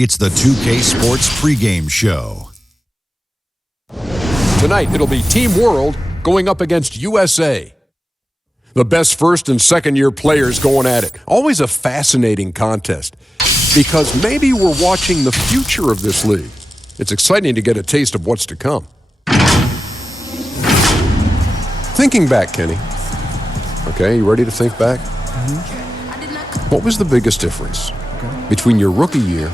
It's the 2K Sports pregame show. Tonight, it'll be Team World going up against USA. The best first and second year players going at it. Always a fascinating contest because maybe we're watching the future of this league. It's exciting to get a taste of what's to come. Thinking back, Kenny. Okay, you ready to think back? Mm-hmm. What was the biggest difference between your rookie year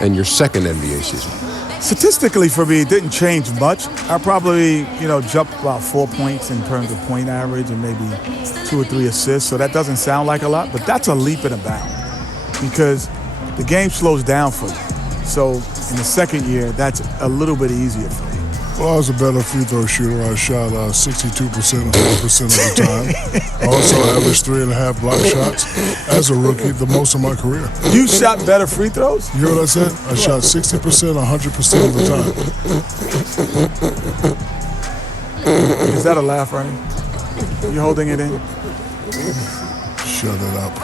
and your second NBA season? Statistically, for me, it didn't change much. I probably, jumped about 4 points in terms of point average and maybe 2 or 3 assists. So that doesn't sound like a lot, but that's a leap and a bound because the game slows down for you. So in the second year, that's a little bit easier for me. Well, I was a better free throw shooter. I shot 62% or 4% of the time. I also averaged 3.5 block shots as a rookie, the most of my career. You shot better free throws? You hear what I said? I shot 60%, 100% of the time. Is that a laugh, Ernie? You holding it in? Shut it up.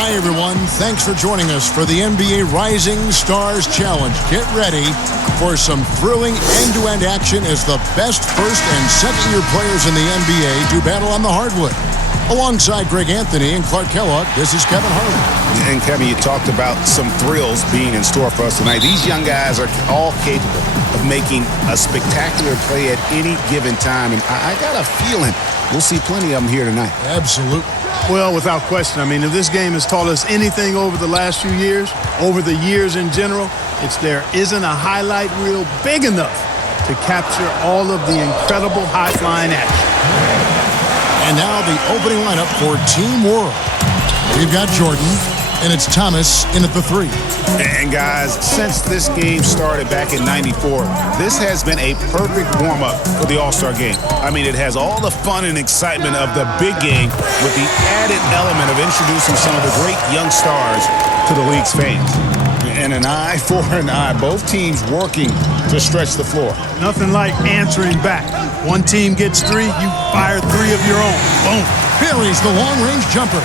Hi, everyone. Thanks for joining us for the NBA Rising Stars Challenge. Get ready for some thrilling end-to-end action as the best first and second-year players in the NBA do battle on the hardwood. Alongside Greg Anthony and Clark Kellogg, this is Kevin Harlan. And Kevin, you talked about some thrills being in store for us tonight. These young guys are all capable of making a spectacular play at any given time. And I got a feeling we'll see plenty of them here tonight. Absolutely. Well, without question. I mean, if this game has taught us anything over the last few years, over the years in general, it's there isn't a highlight reel big enough to capture all of the incredible high-flying action. And now the opening lineup for Team World. We've got Jordan, and it's Thomas in at the 3. And guys, since this game started back in '94, this has been a perfect warm-up for the All-Star game. I mean, it has all the fun and excitement of the big game with the added element of introducing some of the great young stars to the league's fans. And an eye for an eye, both teams working to stretch the floor. Nothing like answering back. One team gets 3, you fire 3 of your own. Boom. Perry's the long-range jumper.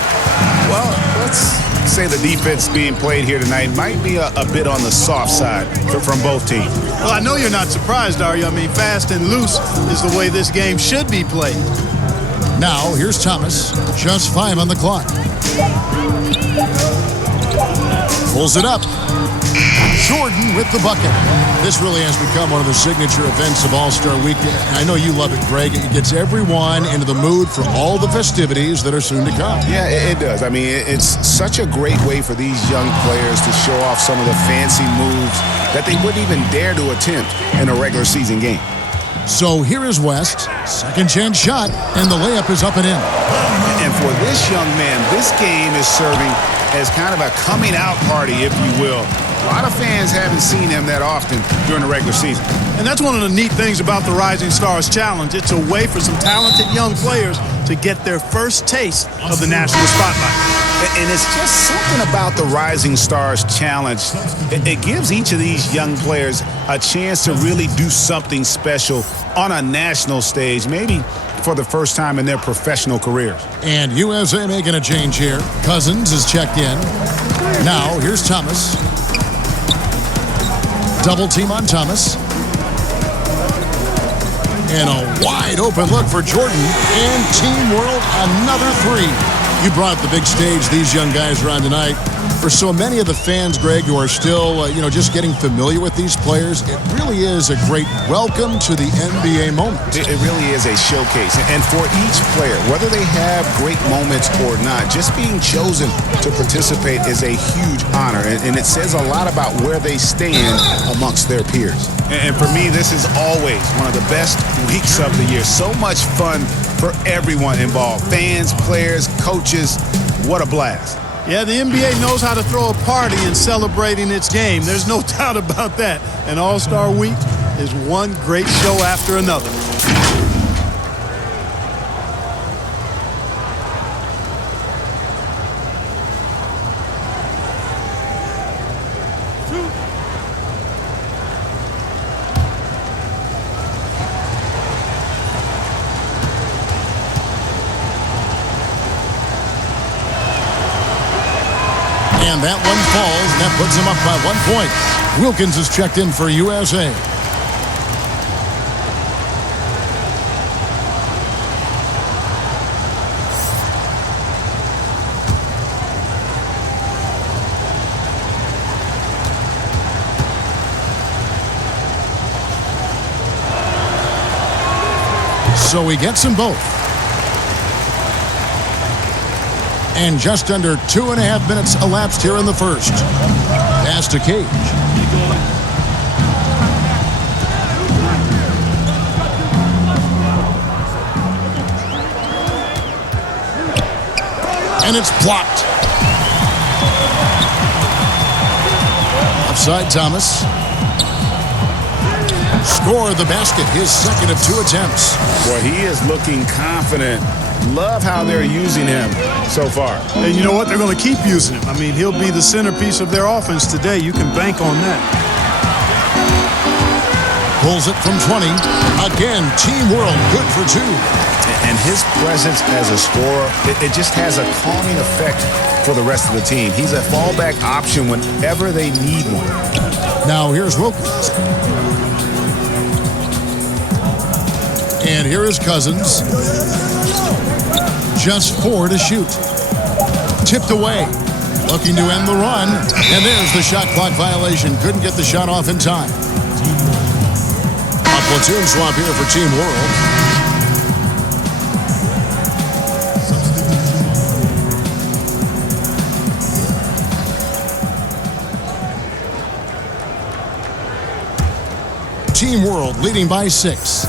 Well, let's say the defense being played here tonight might be a bit on the soft side from both teams. Well, I know you're not surprised, are you? I mean, fast and loose is the way this game should be played. Now, here's Thomas. Just 5 on the clock. Pulls it up. Jordan with the bucket. This really has become one of the signature events of All-Star Weekend. I know you love it, Greg. It gets everyone into the mood for all the festivities that are soon to come. Yeah, it does. I mean, it's such a great way for these young players to show off some of the fancy moves that they wouldn't even dare to attempt in a regular season game. So here is West. Second chance shot, and the layup is up and in. And for this young man, this game is serving as kind of a coming out party, if you will. A lot of fans haven't seen him that often during the regular season. And that's one of the neat things about the Rising Stars Challenge. It's a way for some talented young players to get their first taste of the national spotlight. And it's just something about the Rising Stars Challenge. It gives each of these young players a chance to really do something special on a national stage, maybe for the first time in their professional careers. And USA making a change here. Cousins is checked in. Now, here's Thomas. Double team on Thomas. And a wide open look for Jordan. And Team World, another 3. You brought up the big stage these young guys are on tonight. For so many of the fans, Greg, who are still, just getting familiar with these players, it really is a great welcome to the NBA moment. It really is a showcase. And for each player, whether they have great moments or not, just being chosen to participate is a huge honor. And it says a lot about where they stand amongst their peers. And for me, this is always one of the best weeks of the year. So much fun for everyone involved. Fans, players, coaches. What a blast. Yeah, the NBA knows how to throw a party in celebrating its game. There's no doubt about that. And All-Star Week is one great show after another. And that one falls. That puts him up by 1 point. Wilkins is checked in for USA. So he gets them both. And just under 2.5 minutes elapsed here in the first. Pass to Cage. And it's blocked. Offside Thomas. Scored the basket, his second of 2 attempts. Boy, he is looking confident. Love how they're using him so far. And you know what? They're going to keep using him. I mean, he'll be the centerpiece of their offense today. You can bank on that. Pulls it from 20. Again, Team World good for 2. And his presence as a scorer, it just has a calming effect for the rest of the team. He's a fallback option whenever they need one. Now here's Wilkins. And here is Cousins. Just 4 to shoot. Tipped away. Looking to end the run. And there's the shot clock violation. Couldn't get the shot off in time. A platoon swap here for Team World. Team World leading by 6.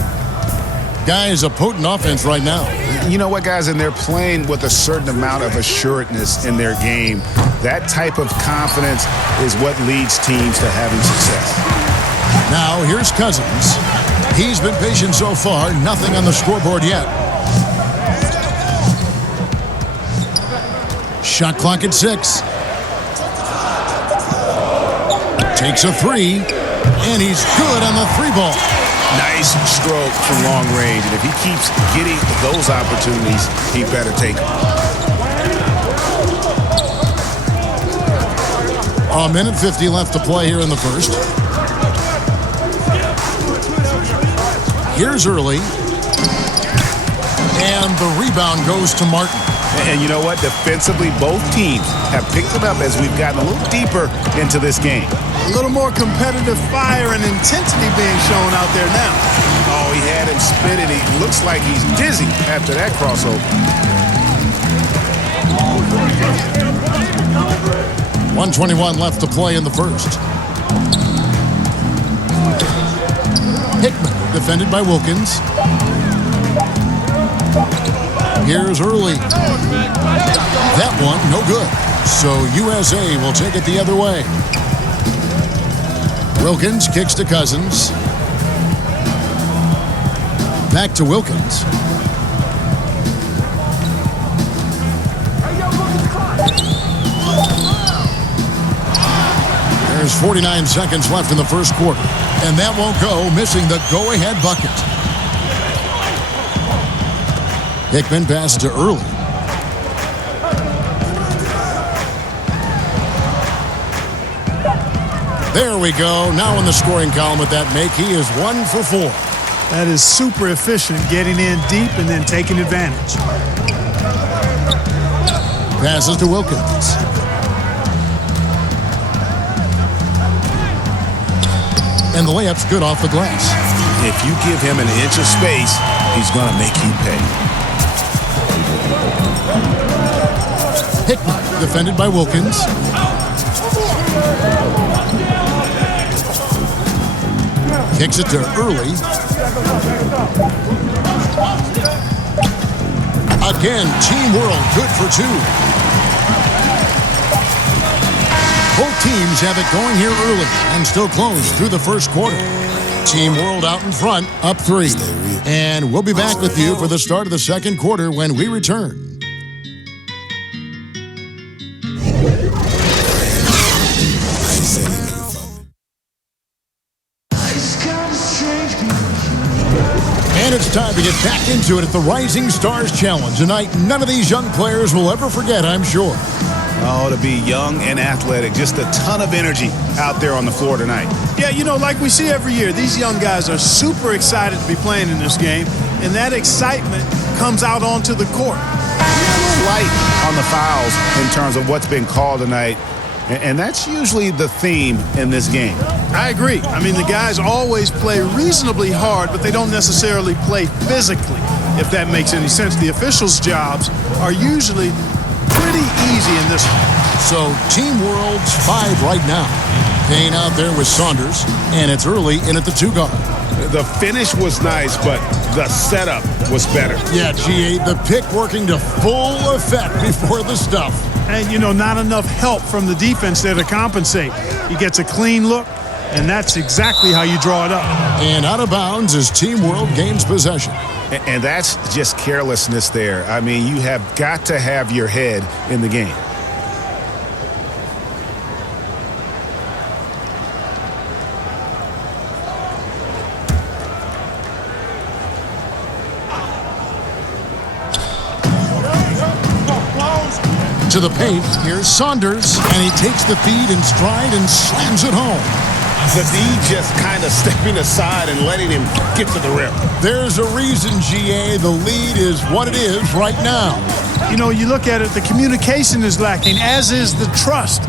Guys, a potent offense right now. You know what, guys? And they're playing with a certain amount of assuredness in their game. That type of confidence is what leads teams to having success. Now, here's Cousins. He's been patient so far. Nothing on the scoreboard yet. Shot clock at 6. Takes a 3. And he's good on the 3-ball. Nice stroke from long range. And if he keeps getting those opportunities, he better take them. A minute 50 left to play here in the first. Here's Early. And the rebound goes to Martin. And you know what? Defensively, both teams have picked it up as we've gotten a little deeper into this game. A little more competitive fire and intensity being shown out there now. Oh, he had him spinning. He looks like he's dizzy after that crossover. 1:21 left to play in the first. Hickman defended by Wilkins. Here's Early. That one, no good. So USA will take it the other way. Wilkins kicks to Cousins. Back to Wilkins. There's 49 seconds left in the first quarter. And that won't go, missing the go-ahead bucket. Hickman passes to Early. There we go. Now in the scoring column with that make, he is 1 for 4. That is super efficient, getting in deep and then taking advantage. Passes to Wilkins. And the layup's good off the glass. If you give him an inch of space, he's going to make you pay. Hickman defended by Wilkins. Kicks it to Early. Again, Team World good for 2. Both teams have it going here early and still close through the first quarter. Team World out in front, up 3. And we'll be back with you for the start of the second quarter when we return. And it's time to get back into it at the Rising Stars Challenge. A night none of these young players will ever forget, I'm sure. Oh, to be young and athletic. Just a ton of energy out there on the floor tonight. Yeah, you know, like we see every year, these young guys are super excited to be playing in this game, and that excitement comes out onto the court. Light on the fouls in terms of what's been called tonight, and that's usually the theme in this game. I agree. I mean, the guys always play reasonably hard, but they don't necessarily play physically, if that makes any sense. The officials' jobs are usually pretty easy in this one. So Team World's 5 right now. Payne out there with Saunders, and it's early in at the 2 guard. The finish was nice, but the setup was better. Yeah, GA, the pick working to full effect before the stuff. And, you know, not enough help from the defense there to compensate. He gets a clean look, and that's exactly how you draw it up. And out of bounds as Team World gains possession. And that's just carelessness there. I mean, you have got to have your head in the game. To the paint, here's Saunders, and he takes the feed in stride and slams it home. The D just kind of stepping aside and letting him get to the rim. There's a reason, GA, the lead is what it is right now. You know, you look at it, the communication is lacking, as is the trust.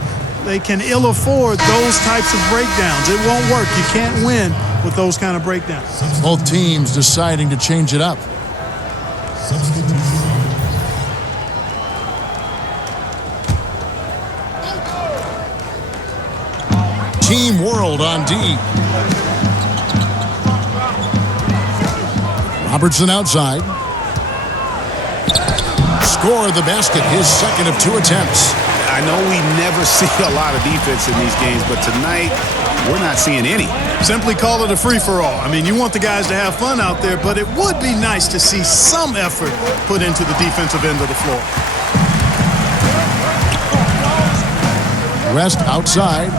They can ill afford those types of breakdowns. It won't work. You can't win with those kind of breakdowns. Both teams deciding to change it up. Team World on D. Robertson outside. Score the basket, his second of 2 attempts. I know we never see a lot of defense in these games, but tonight we're not seeing any. Simply call it a free-for-all. I mean, you want the guys to have fun out there, but it would be nice to see some effort put into the defensive end of the floor. West outside.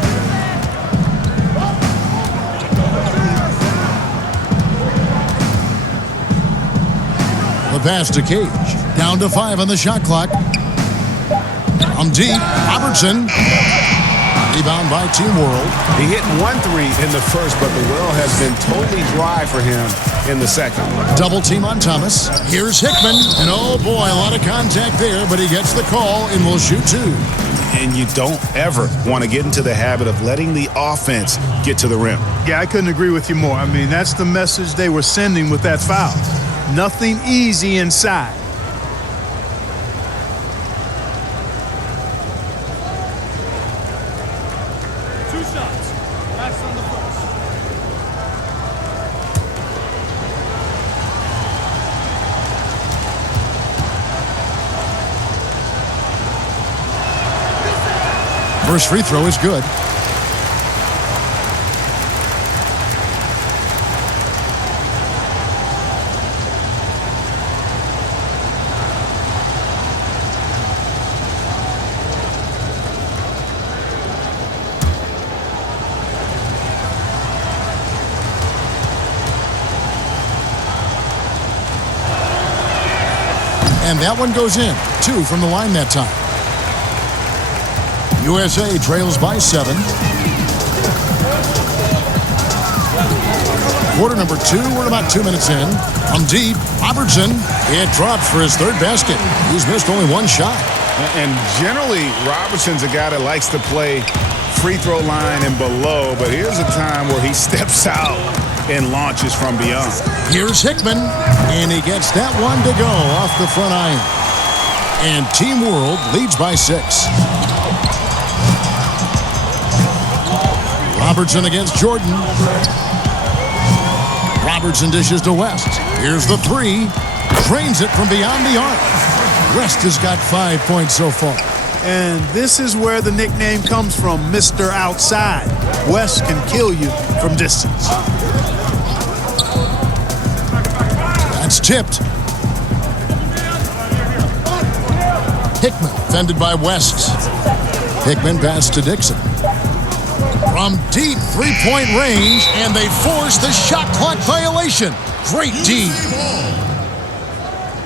The pass to Cage. Down to 5 on the shot clock. From deep, Robertson. Rebound by Team World. He hit 1 3 in the first, but the well has been totally dry for him in the second. Double team on Thomas. Here's Hickman. And oh boy, a lot of contact there, but he gets the call and will shoot 2. And you don't ever want to get into the habit of letting the offense get to the rim. Yeah, I couldn't agree with you more. I mean, that's the message they were sending with that foul. Nothing easy inside. First free throw is good. And that one goes in. 2 from the line that time. USA trails by 7. Quarter number 2, we're about 2 minutes in. From deep, Robertson. It drops for his 3rd basket. He's missed only 1 shot. And generally, Robertson's a guy that likes to play free throw line and below, but here's a time where he steps out and launches from beyond. Here's Hickman, and he gets that one to go off the front iron. And Team World leads by 6. Robertson against Jordan. Robertson dishes to West. Here's the 3. Drains it from beyond the arc. West has got 5 points so far. And this is where the nickname comes from, Mr. Outside. West can kill you from distance. That's tipped. Hickman fended by West. Hickman pass to Dixon. From deep 3-point range, and they force the shot clock violation. Great D.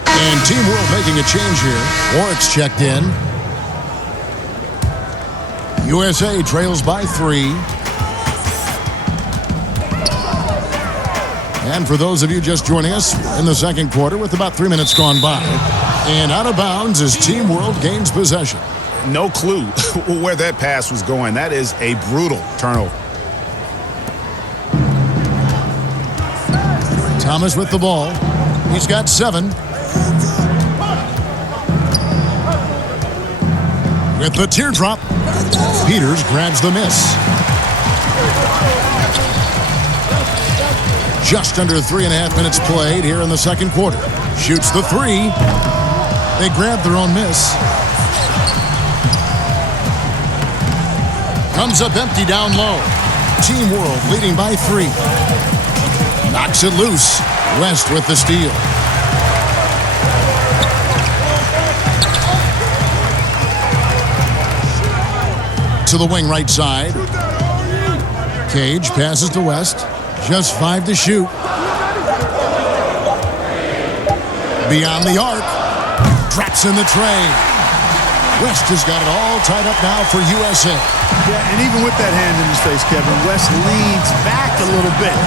And Team World making a change here. Oryx checked in. USA trails by 3. And for those of you just joining us in the second quarter with about 3 minutes gone by, and out of bounds as Team World gains possession. No clue where that pass was going. That is a brutal turnover. Thomas with the ball. He's got 7. With the teardrop, Peters grabs the miss. Just under 3.5 minutes played here in the second quarter. Shoots the 3. They grab their own miss. Comes up empty down low. Team World leading by 3. Knocks it loose. West with the steal. To the wing right side. Cage passes to West. Just 5 to shoot. Beyond the arc. Drops in the tray. West has got it all tied up now for USA. Yeah, and even with that hand in his face, Kevin, West leads back a little bit.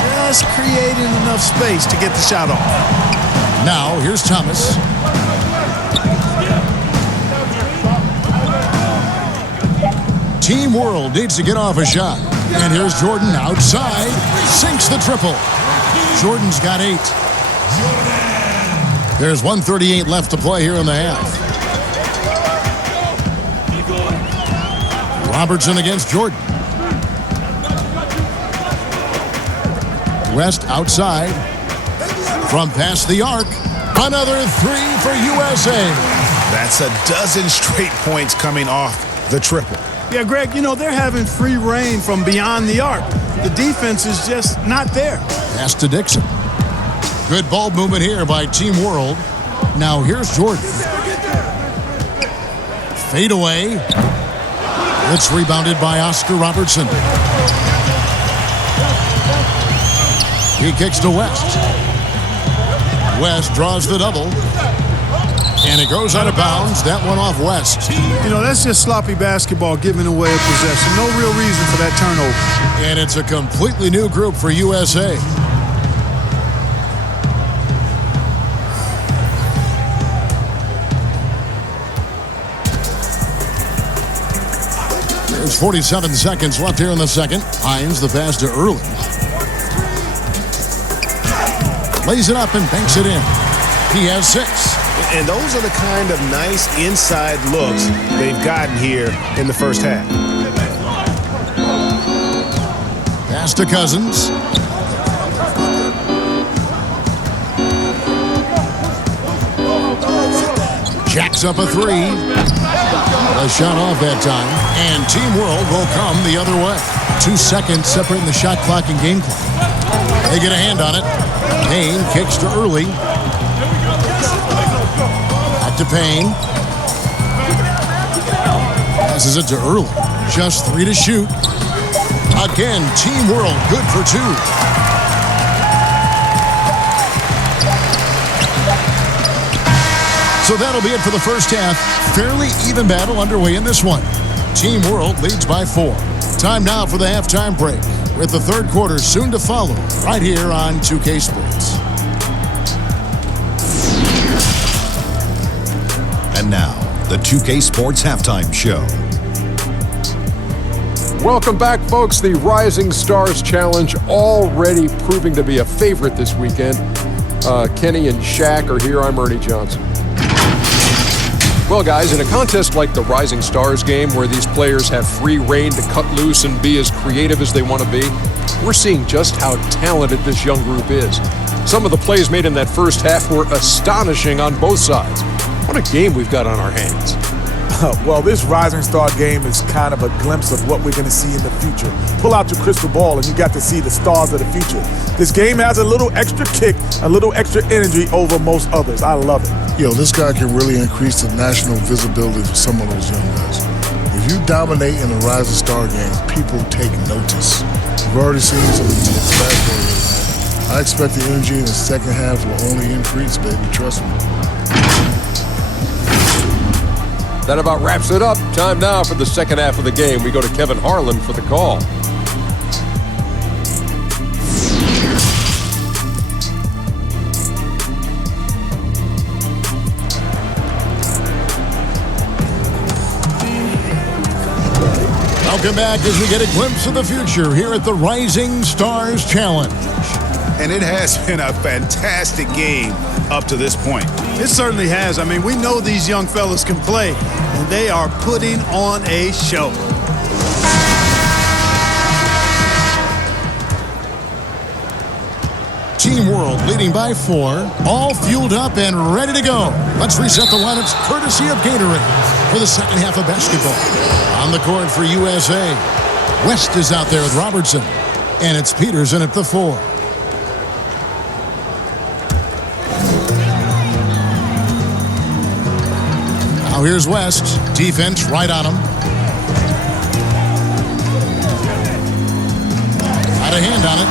Just creating enough space to get the shot off. Now, here's Thomas. Team World needs to get off a shot. And here's Jordan outside. Sinks the triple. Jordan's got 8. There's 1:38 left to play here in the half. Robertson against Jordan. West outside. From past the arc. Another 3 for USA. That's a dozen straight points coming off the triple. Yeah, Greg, you know, they're having free reign from beyond the arc. The defense is just not there. Pass to Dixon. Good ball movement here by Team World. Now here's Jordan. Fade away. It's rebounded by Oscar Robertson. He kicks to West. West draws the double. And it goes out of bounds. That one off West. You know, that's just sloppy basketball giving away a possession. No real reason for that turnover. And it's a completely new group for USA. There's 47 seconds left here in the second. Hines the pass to Early. Lays it up and banks it in. He has 6. And those are the kind of nice inside looks they've gotten here in the first half. Pass to Cousins. Jacks up a 3. A shot off that time. And Team World will come the other way. 2 seconds separating the shot clock and game clock. They get a hand on it. Payne kicks to Early. Back to Payne. Passes it to Early. Just 3 to shoot. Again, Team World good for 2. So that'll be it for the first half. Fairly even battle underway in this one. Team World leads by 4. Time now for the halftime break, with the third quarter soon to follow, right here on 2K Sports. And now, the 2K Sports Halftime Show. Welcome back, folks. The Rising Stars Challenge already proving to be a favorite this weekend. Kenny and Shaq are here. I'm Ernie Johnson. Well, guys, in a contest like the Rising Stars game, where these players have free reign to cut loose and be as creative as they want to be, we're seeing just how talented this young group is. Some of the plays made in that first half were astonishing on both sides. What a game we've got on our hands. Well, this Rising Star game is kind of a glimpse of what we're going to see in the future. Pull out your crystal ball and you got to see the stars of the future. This game has a little extra kick, a little extra energy over most others. I love it. Yo, this guy can really increase the national visibility for some of those young guys. If you dominate in a Rising Star game, people take notice. We've already seen some intense basketball here, man. I expect the energy in the second half will only increase, baby. Trust me. That about wraps it up. Time now for the second half of the game. We go to Kevin Harlan for the call. Welcome back as we get a glimpse of the future here at the Rising Stars Challenge. And it has been a fantastic game up to this point. It certainly has. I mean, we know these young fellas can play, and they are putting on a show. Team World leading by 4, all fueled up and ready to go. Let's reset the lineups courtesy of Gatorade for the second half of basketball. On the court for USA, West is out there with Robertson, and it's Peterson at the 4. Now here's West, defense right on him. Got a hand on it.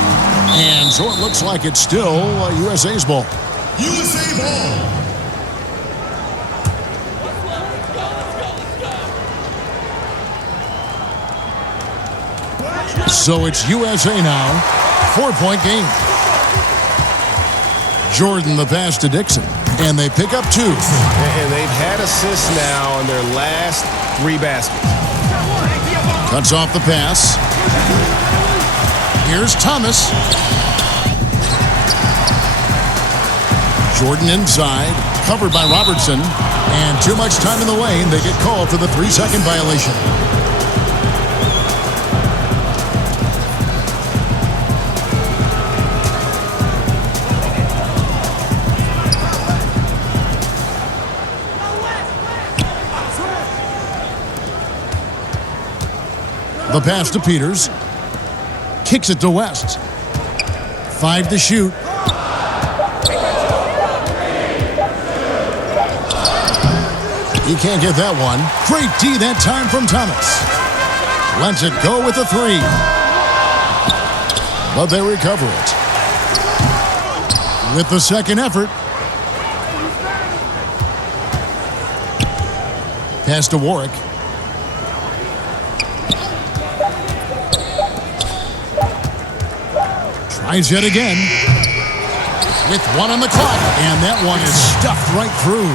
And so it looks like it's still USA's ball. USA ball. So it's USA now. 4-point game. Jordan the pass to Dixon. And they pick up 2. And they've had assists now on their last 3 baskets. Cuts off the pass. Here's Thomas. Jordan inside, covered by Robertson, and too much time in the lane. They get called for the 3-second violation. The pass to Peters. Kicks it to West. 5 to shoot. He can't get that one. Great D that time from Thomas. Lets it go with a 3. But they recover it. With the second effort. Pass to Warwick. Tries it again. With 1 on the clock. And that one is stuffed right through.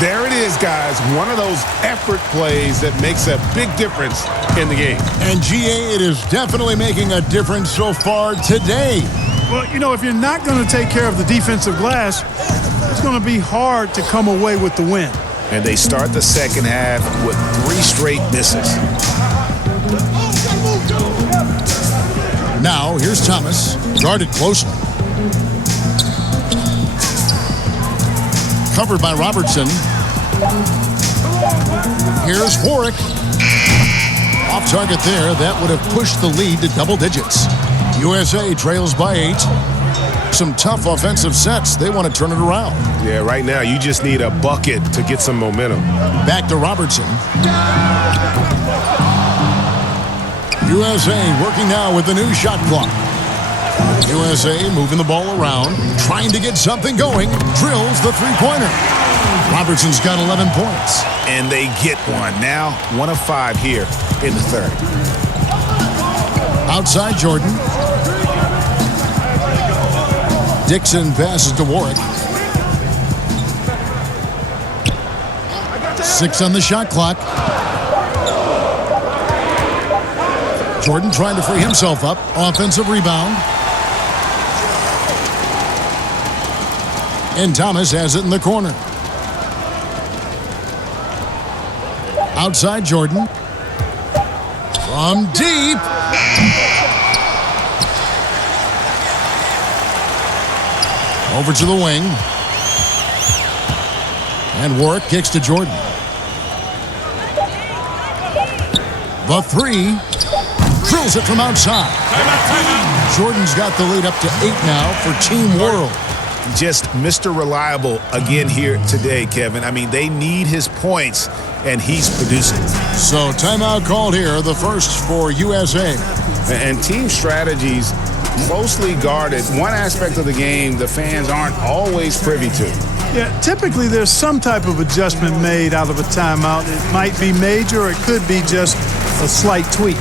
There it is, guys. One of those effort plays that makes a big difference in the game. And GA, it is definitely making a difference so far today. Well, you know, if you're not going to take care of the defensive glass, it's going to be hard to come away with the win. And they start the second half with 3 straight misses. Now, here's Thomas. Guarded closely. Covered by Robertson. Here's Warwick. Off target there. That would have pushed the lead to double digits. USA trails by 8. Some tough offensive sets. They want to turn it around. Yeah, right now you just need a bucket to get some momentum. Back to Robertson. USA working now with the new shot clock. USA moving the ball around, trying to get something going, drills the 3-pointer. Robertson's got 11 points. And they get one. Now 1 of 5 here in the third. Outside Jordan. Dixon passes to Warwick. 6 on the shot clock. Jordan trying to free himself up. Offensive rebound. And Thomas has it in the corner. Outside Jordan. From deep. Over to the wing. And Warwick kicks to Jordan. The 3. Drills it from outside. Jordan's got the lead up to 8 now for Team World. Just Mr. Reliable again here today, Kevin. I mean, they need his points, and he's producing. So timeout called here, the first for USA. And team strategies closely guarded. One aspect of the game the fans aren't always privy to. Yeah, typically there's some type of adjustment made out of a timeout. It might be major or it could be just a slight tweak.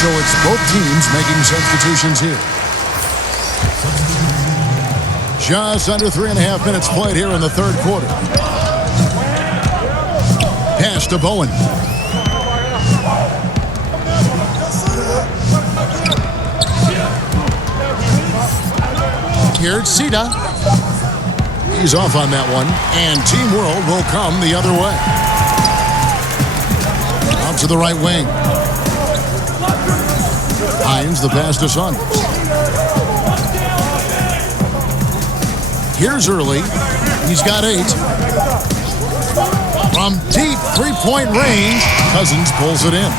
So it's both teams making substitutions here. Just under 3.5 minutes played here in the third quarter. Pass to Bowen. Here's Sita. He's off on that one. And Team World will come the other way. Out to the right wing. Hines, the pass to Saunders. Here's Early. He's got 8. From deep three-point range, Cousins pulls it in.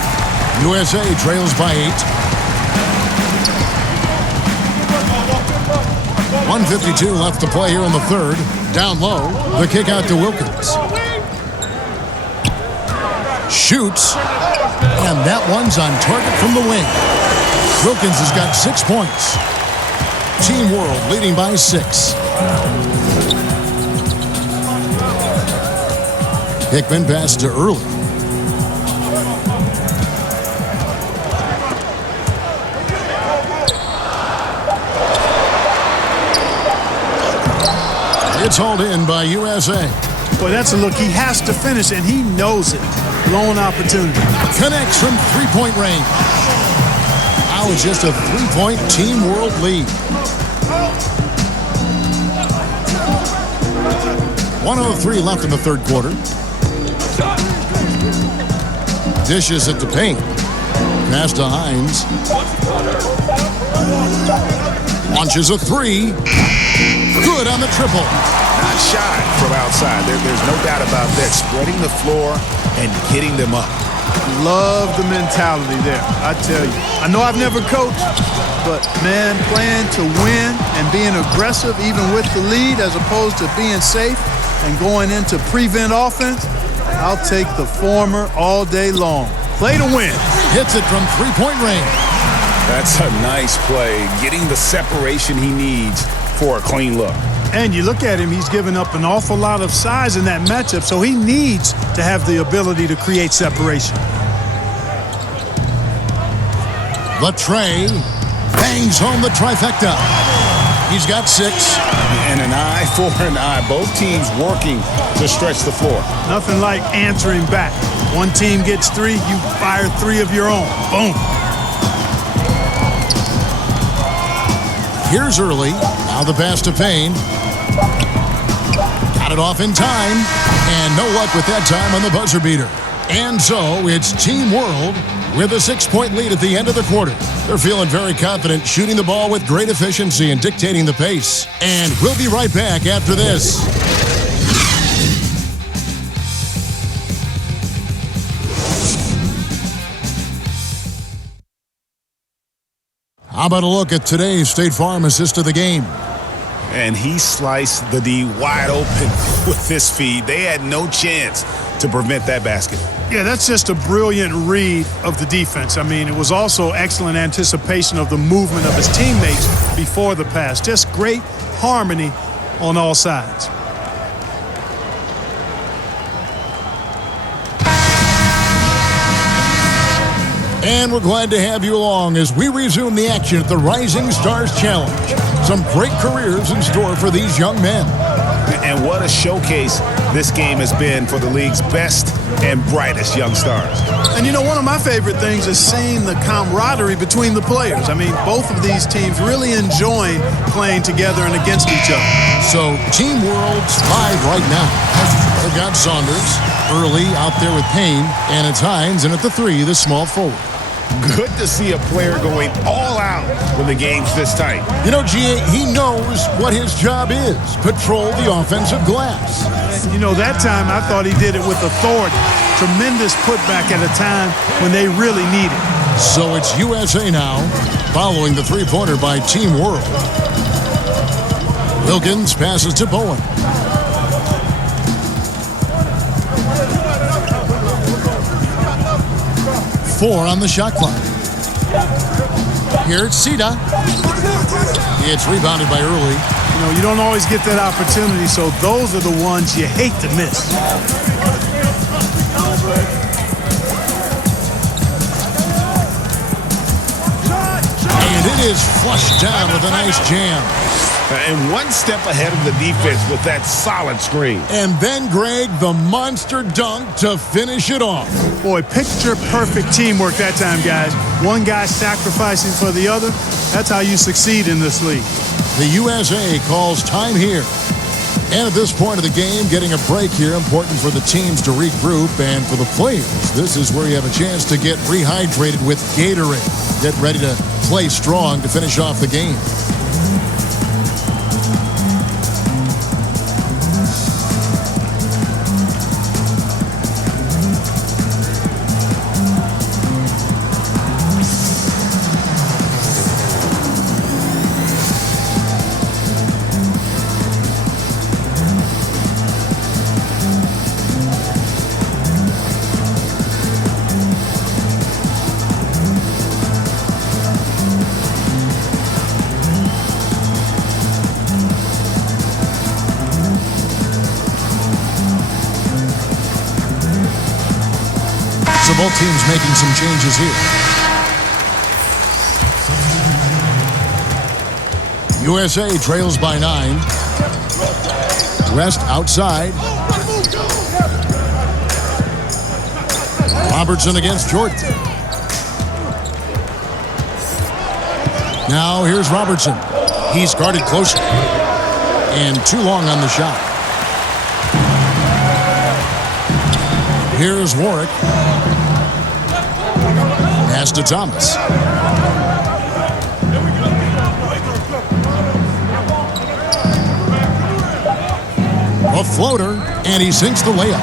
USA trails by 8. 1:52 left to play here in the third. Down low, the kick out to Wilkins. Shoots, and that one's on target from the wing. Wilkins has got 6 points. Team World leading by 6. Hickman pass to Early. It's hauled in by USA. Boy, that's a look he has to finish, and he knows it. Blown opportunity. Connects from three-point range. Now it's just a 3-point Team World lead. 1:03 left in the third quarter. Dishes it to Payne. Pass to Hines. Launches a 3. Good on the triple. Not shy from outside. There's no doubt about that. Spreading the floor and getting them up. Love the mentality there, I tell you. I know I've never coached, but, man, playing to win and being aggressive even with the lead as opposed to being safe and going into prevent offense, I'll take the former all day long. Play to win. Hits it from three-point range. That's a nice play, getting the separation he needs for a clean look. And you look at him, he's given up an awful lot of size in that matchup, so he needs to have the ability to create separation. Latrey bangs home the trifecta. He's got 6. And an eye for an eye. Both teams working to stretch the floor. Nothing like answering back. One team gets 3, you fire 3 of your own. Boom. Here's Early. Now the pass to Payne. Got it off in time. And no luck with that time on the buzzer beater. And so it's Team World with a 6-point lead at the end of the quarter. They're feeling very confident, shooting the ball with great efficiency and dictating the pace. And we'll be right back after this. How about a look at today's State Farm assist of the game? And he sliced the D wide open with this feed. They had no chance to prevent that basket. Yeah, that's just a brilliant read of the defense. I mean, it was also excellent anticipation of the movement of his teammates before the pass. Just great harmony on all sides. And we're glad to have you along as we resume the action at the Rising Stars Challenge. Some great careers in store for these young men. And what a showcase this game has been for the league's best and brightest young stars. And you know, one of my favorite things is seeing the camaraderie between the players. I mean, both of these teams really enjoying playing together and against each other. So, Team World's 5 right now. They've got Saunders. Early out there with Payne, and it's Hines, and at the 3, the small forward. Good to see a player going all out when the game's this tight. You know, G.A., he knows what his job is. Patrol the offensive glass. You know, that time I thought he did it with authority. Tremendous putback at a time when they really need it. So it's USA now, following the three-pointer by Team World. Wilkins passes to Bowen. Four on the shot clock. Here it's Sita. It's rebounded by Early. You know, you don't always get that opportunity, so those are the ones you hate to miss. And it is flushed down with a nice jam. And one step ahead of the defense with that solid screen. And then, Greg, the monster dunk to finish it off. Boy, picture-perfect teamwork that time, guys. One guy sacrificing for the other. That's how you succeed in this league. The USA calls time here. And at this point of the game, getting a break here, important for the teams to regroup. And for the players, this is where you have a chance to get rehydrated with Gatorade. Get ready to play strong to finish off the game. Both teams making some changes here. USA trails by 9. Rest outside. Robertson against Jordan. Now here's Robertson. He's guarded closely. And too long on the shot. Here's Warwick. Pass to Thomas. A floater, and he sinks the layup.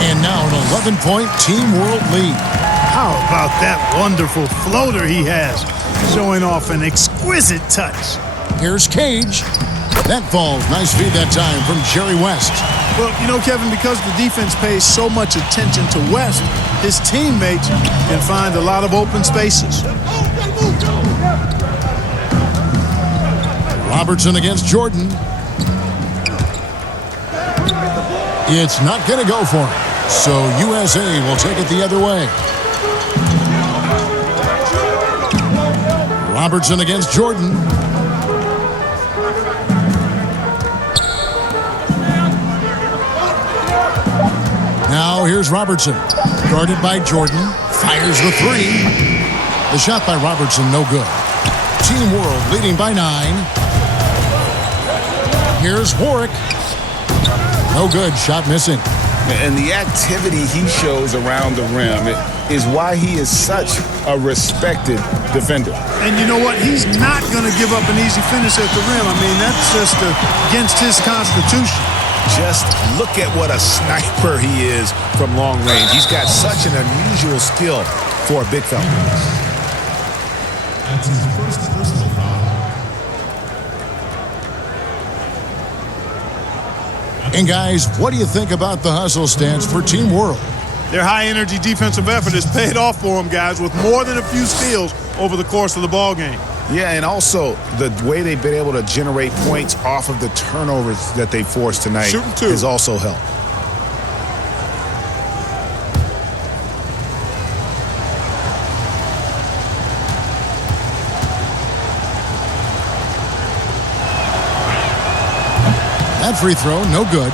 And now an 11-point Team World lead. How about that wonderful floater he has, showing off an exquisite touch. Here's Cage. That falls. Nice feed that time from Jerry West. Well, you know, Kevin, because the defense pays so much attention to West, his teammates can find a lot of open spaces. Robertson against Jordan. It's not going to go for him. So USA will take it the other way. Robertson against Jordan. Now here's Robertson. Guarded by Jordan. Fires the 3. The shot by Robertson, no good. Team World leading by 9. Here's Warwick. No good. Shot missing. And the activity he shows around the rim is why he is such a respected defender. And you know what? He's not going to give up an easy finish at the rim. I mean, that's just against his constitution. Just look at what a sniper he is from long range. He's got such an unusual skill for a big fella. That's his first personal foul. And guys, what do you think about the hustle stance for Team World? Their high-energy defensive effort has paid off for them, guys, with more than a few steals over the course of the ball game. Yeah, and also the way they've been able to generate points off of the turnovers that they forced tonight has also helped. That free throw, no good.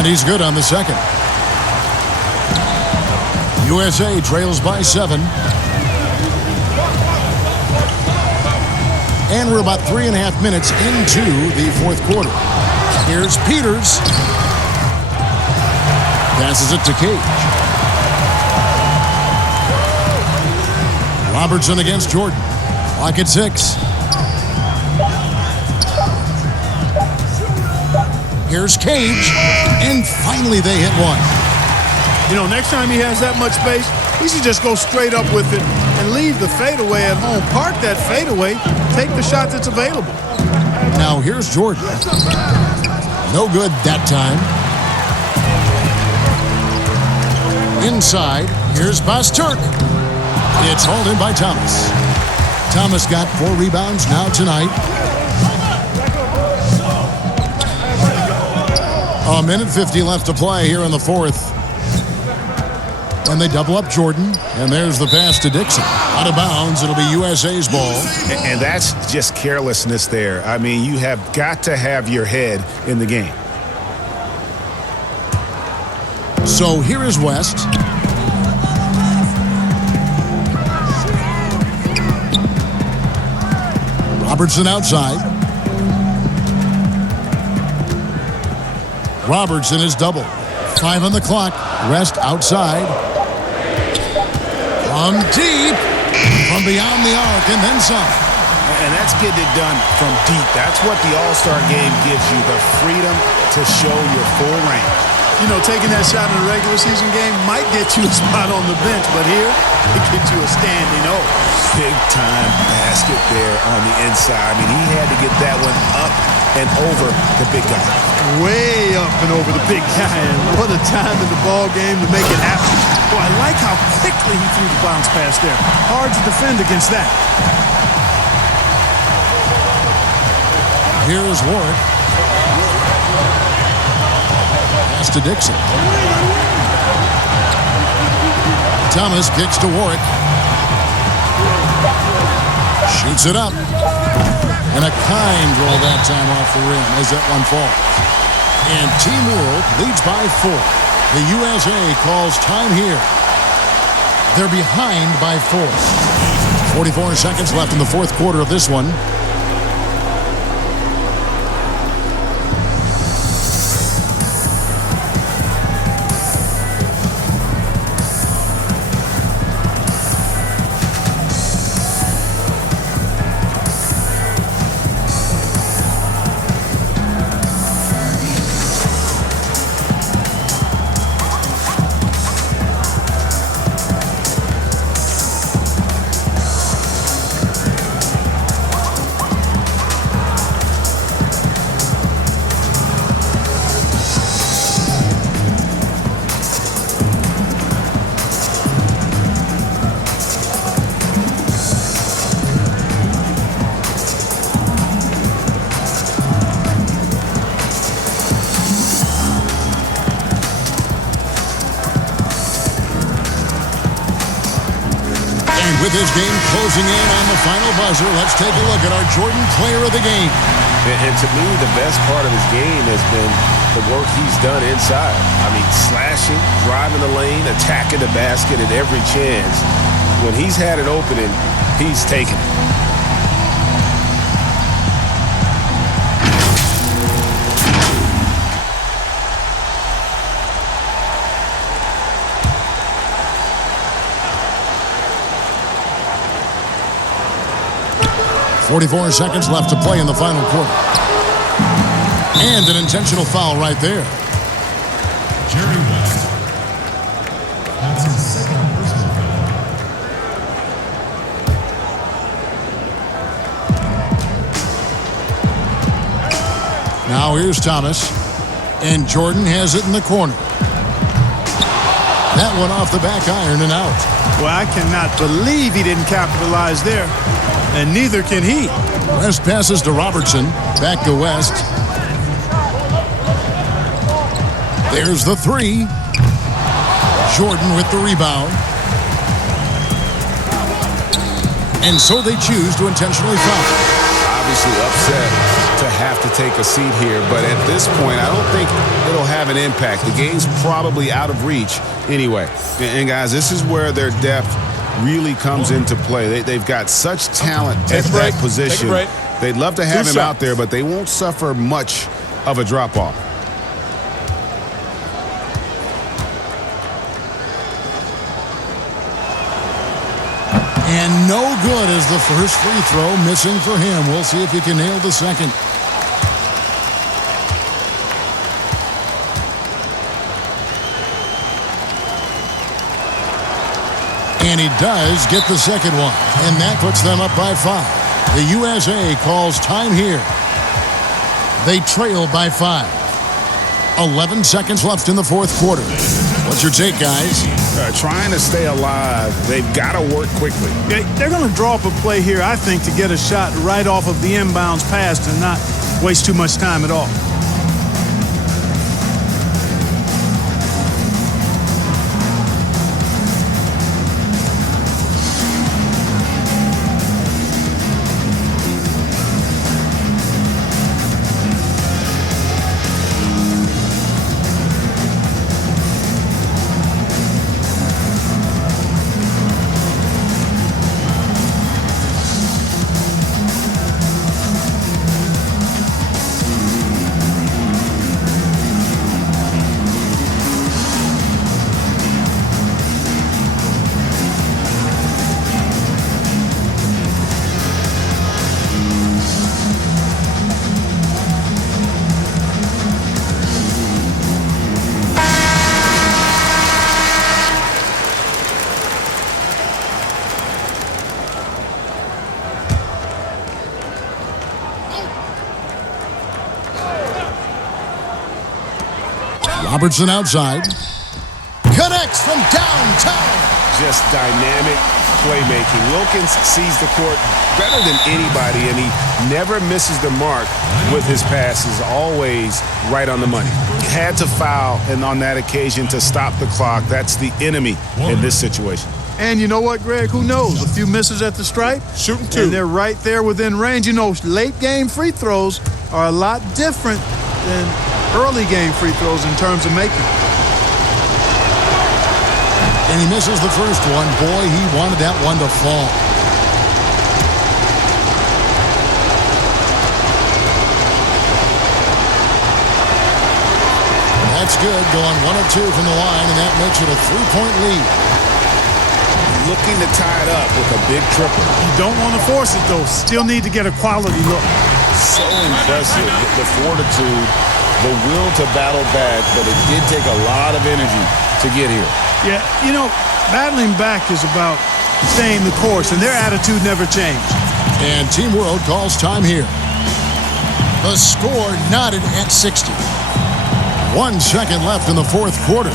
And he's good on the second. USA trails by 7. And we're about 3.5 minutes into the fourth quarter. Here's Peters. Passes it to Cage. Robertson against Jordan. Clock at 6. Here's Cage. And finally they hit one. You know, next time he has that much space, he should just go straight up with it and leave the fadeaway at home. Park that fadeaway. Take the shot that's available. Now here's Jordan. No good that time. Inside, here's Basturk. It's hauled in by Thomas. Thomas got 4 rebounds now tonight. A minute 50 left to play here in the fourth. And they double up Jordan. And there's the pass to Dixon. Out of bounds, it'll be USA's ball. And that's just carelessness there. I mean, you have got to have your head in the game. So here is West. Robertson outside. Robertson is double. 5 on the clock. West outside. From deep. From beyond the arc and then some. And that's getting it done from deep. That's what the All-Star game gives you, the freedom to show your full range. You know, taking that shot in a regular season game might get you a spot on the bench, but here, it gets you a standing O. Big-time basket there on the inside. I mean, he had to get that one up and over the big guy. Way up and over the big guy, and what a time in the ball game to make it happen. Oh, I like how quickly he threw the bounce pass there. Hard to defend against that. Here's Warwick. Pass to Dixon. Thomas kicks to Warwick. Shoots it up. And a kind roll that time off the rim as that one falls. And Team World leads by 4. The USA calls time here. They're behind by 4. 44 seconds left in the fourth quarter of this one. With this game closing in on the final buzzer, let's take a look at our Jordan Player of the Game. And to me, the best part of his game has been the work he's done inside. I mean, slashing, driving the lane, attacking the basket at every chance. When he's had an opening, he's taken it. .44 seconds left to play in the final quarter. And an intentional foul right there. Jerry West. That's his second personal foul. Now here's Thomas. And Jordan has it in the corner. That one off the back iron and out. Well, I cannot believe he didn't capitalize there. And neither can he. West passes to Robertson. Back to West. There's the 3. Jordan with the rebound. And so they choose to intentionally foul. Obviously upset to have to take a seat here, but at this point, I don't think it'll have an impact. The game's probably out of reach anyway. And guys, this is where their depth really comes into play. They've got such talent at that position. They'd love to have him out there, but they won't suffer much of a drop-off. And no good as the first free throw missing for him. We'll see if he can nail the second. And he does get the second one. And that puts them up by 5. The USA calls time here. They trail by 5. 11 seconds left in the fourth quarter. What's your take, guys? Trying to stay alive, they've got to work quickly. They're going to draw up a play here, I think, to get a shot right off of the inbounds pass and not waste too much time at all. Robertson outside. Connects from downtown. Just dynamic playmaking. Wilkins sees the court better than anybody, and he never misses the mark with his passes, always right on the money. Had to foul, and on that occasion to stop the clock. That's the enemy in this situation. And you know what, Greg? Who knows? A few misses at the stripe. Shooting two. And they're right there within range. You know, late game free throws are a lot different than early game free throws in terms of making. And he misses the first one. Boy, he wanted that one to fall. That's good. Going 1 of 2 from the line, and that makes it a 3-point lead. Looking to tie it up with a big triple. You don't want to force it, though. Still need to get a quality look. So impressive. The fortitude, the will to battle back, but it did take a lot of energy to get here. Yeah, you know, battling back is about staying the course, and their attitude never changed. And Team World calls time here. The score knotted at 60. 1 second left in the fourth quarter.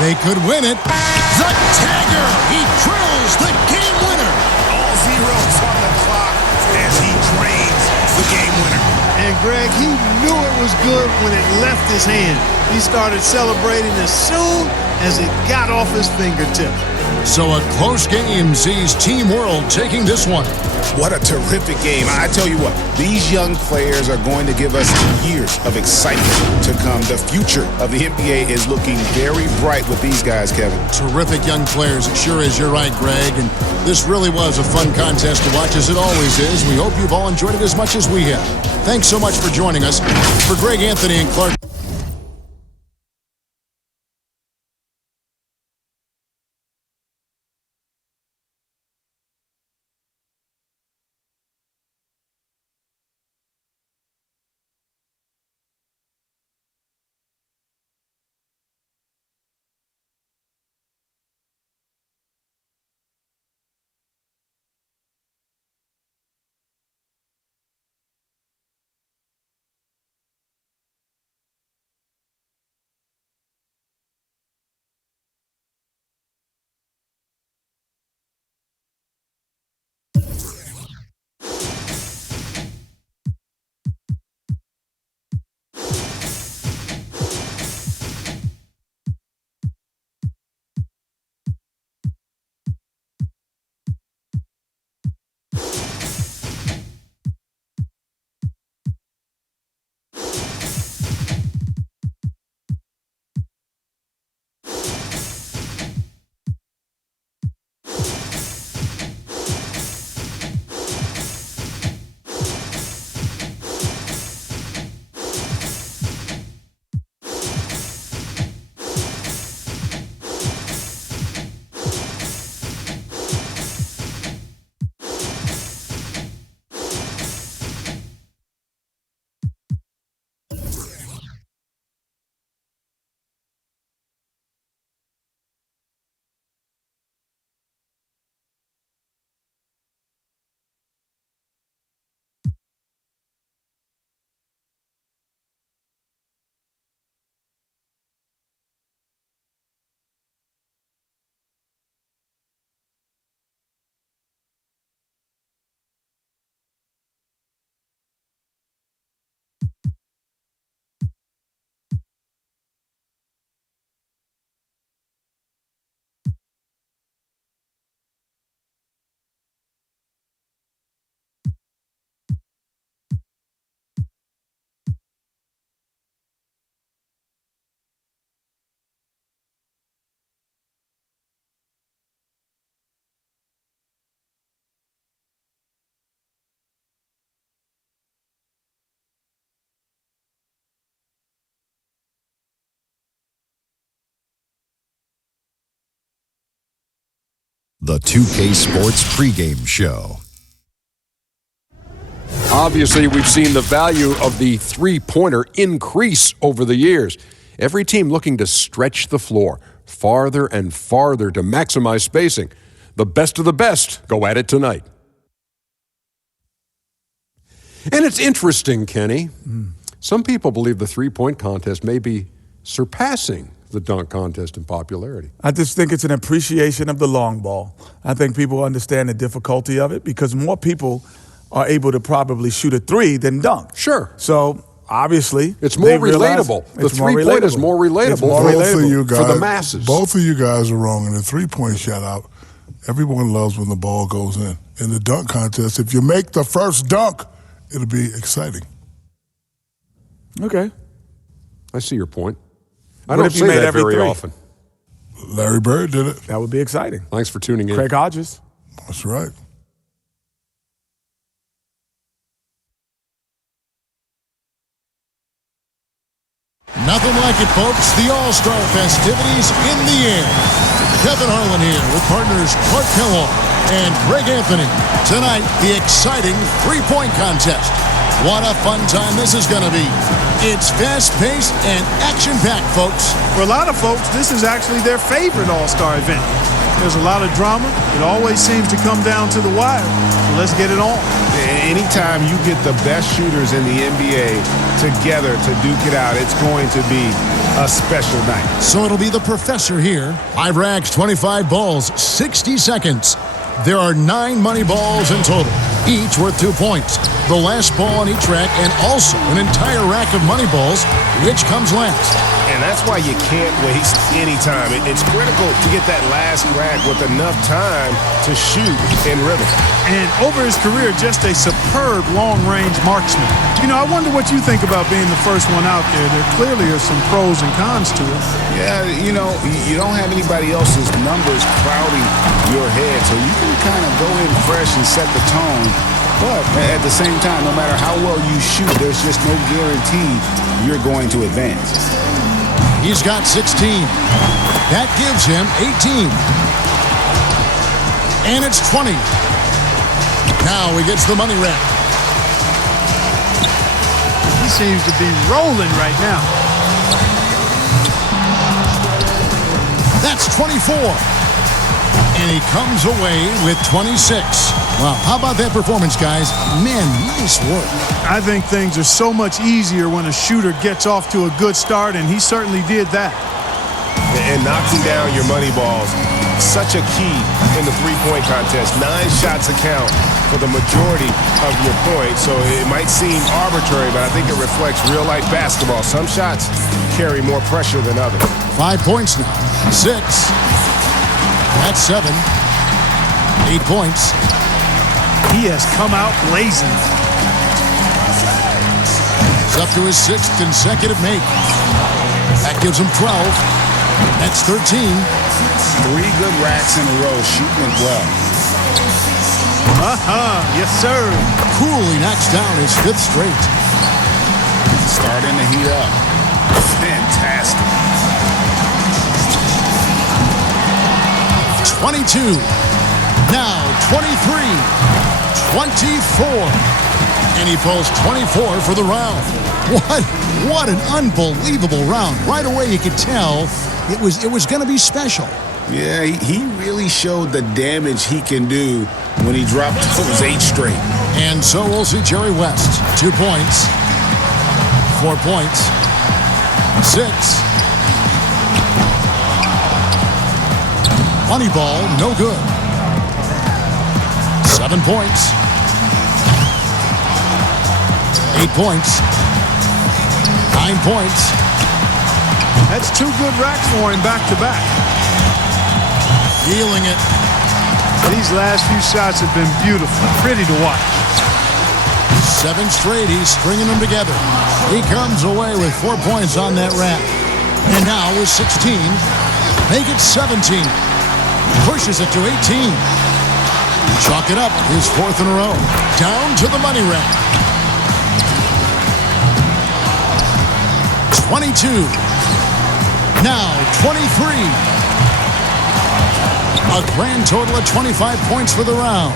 They could win it. The Tagger! He drills the game winner. All zeros on the clock as he drains the game winner. And Greg, he knew it was good when it left his hand. He started celebrating as soon as it got off his fingertips. So a close game sees Team World taking this one. What a terrific game. I tell you what, these young players are going to give us years of excitement to come. The future of the NBA is looking very bright with these guys, Kevin. Terrific young players. It sure is. You're right, Greg. And this really was a fun contest to watch, as it always is. We hope you've all enjoyed it as much as we have. Thanks so much for joining us. For Greg Anthony and Clark. The 2K Sports pregame show. Obviously, we've seen the value of the three-pointer increase over the years. Every team looking to stretch the floor farther and farther to maximize spacing. The best of the best go at it tonight. And it's interesting, Kenny. Some people believe the three-point contest may be surpassing the dunk contest in popularity. I just think it's an appreciation of the long ball. I think people understand the difficulty of it because more people are able to probably shoot a three than dunk. Sure. So obviously, it's more relatable. The three-point is more relatable for the masses. Both of you guys are wrong. In the three-point shutout, everyone loves when the ball goes in. In the dunk contest, if you make the first dunk, it'll be exciting. Okay. I see your point. I don't say that very often. Larry Bird did it. That would be exciting. Thanks for tuning in. Craig Hodges. That's right. Nothing like it, folks. The All-Star festivities in the air. Kevin Harlan here with partners Clark Kellogg and Greg Anthony. Tonight, the exciting three-point contest. What a fun time this is going to be. It's fast-paced and action-packed, folks. For a lot of folks, this is actually their favorite All-Star event. There's a lot of drama. It always seems to come down to the wire. So let's get it on. Anytime you get the best shooters in the NBA together to duke it out, it's going to be a special night. So it'll be the professor here. 5 racks, 25 balls, 60 seconds. There are 9 money balls in total, each worth 2 points. the last ball on each rack, and also an entire rack of money balls, which comes last. And that's why you can't waste any time. It's critical to get that last rack with enough time to shoot in rhythm. And over his career, just a superb long-range marksman. You know, I wonder what you think about being the first one out there. There clearly are some pros and cons to it. Yeah, you know, you don't have anybody else's numbers crowding your head, so you can kind of go in fresh and set the tone. But at the same time, no matter how well you shoot, there's just no guarantee you're going to advance. He's got 16. That gives him 18. And it's 20. Now he gets the money rack. He seems to be rolling right now. That's 24. And he comes away with 26. Wow, how about that performance, guys? Man, nice work. I think things are so much easier when a shooter gets off to a good start, and he certainly did that. And knocking down your money balls, such a key in the three-point contest. 9 shots account for the majority of your points, so it might seem arbitrary, but I think it reflects real-life basketball. Some shots carry more pressure than others. 5 points now. 6. That's 7. 8 points. He has come out blazing. He's up to his 6th consecutive make. That gives him 12. That's 13. 3 good racks in a row, shooting it well. Yes, sir. Coolly knocks down his 5th straight. Starting to heat up. Fantastic. 22. Now 23. 24. And he pulls 24 for the round. What an unbelievable round. Right away you could tell it was going to be special. Yeah, he really showed the damage he can do when he dropped those 8 straight. And so we'll see Jerry West. 2 points. 4 points. 6. Money ball, no good. 7 points. 8 points. 9 points. That's 2 good racks for him back-to-back. Feeling it. These last few shots have been beautiful. Pretty to watch. 7 straight. He's stringing them together. He comes away with 4 points on that rack. And now with 16, make it 17. Pushes it to 18. Chalk it up. His 4th in a row. Down to the money rack. 22. Now 23. A grand total of 25 points for the round.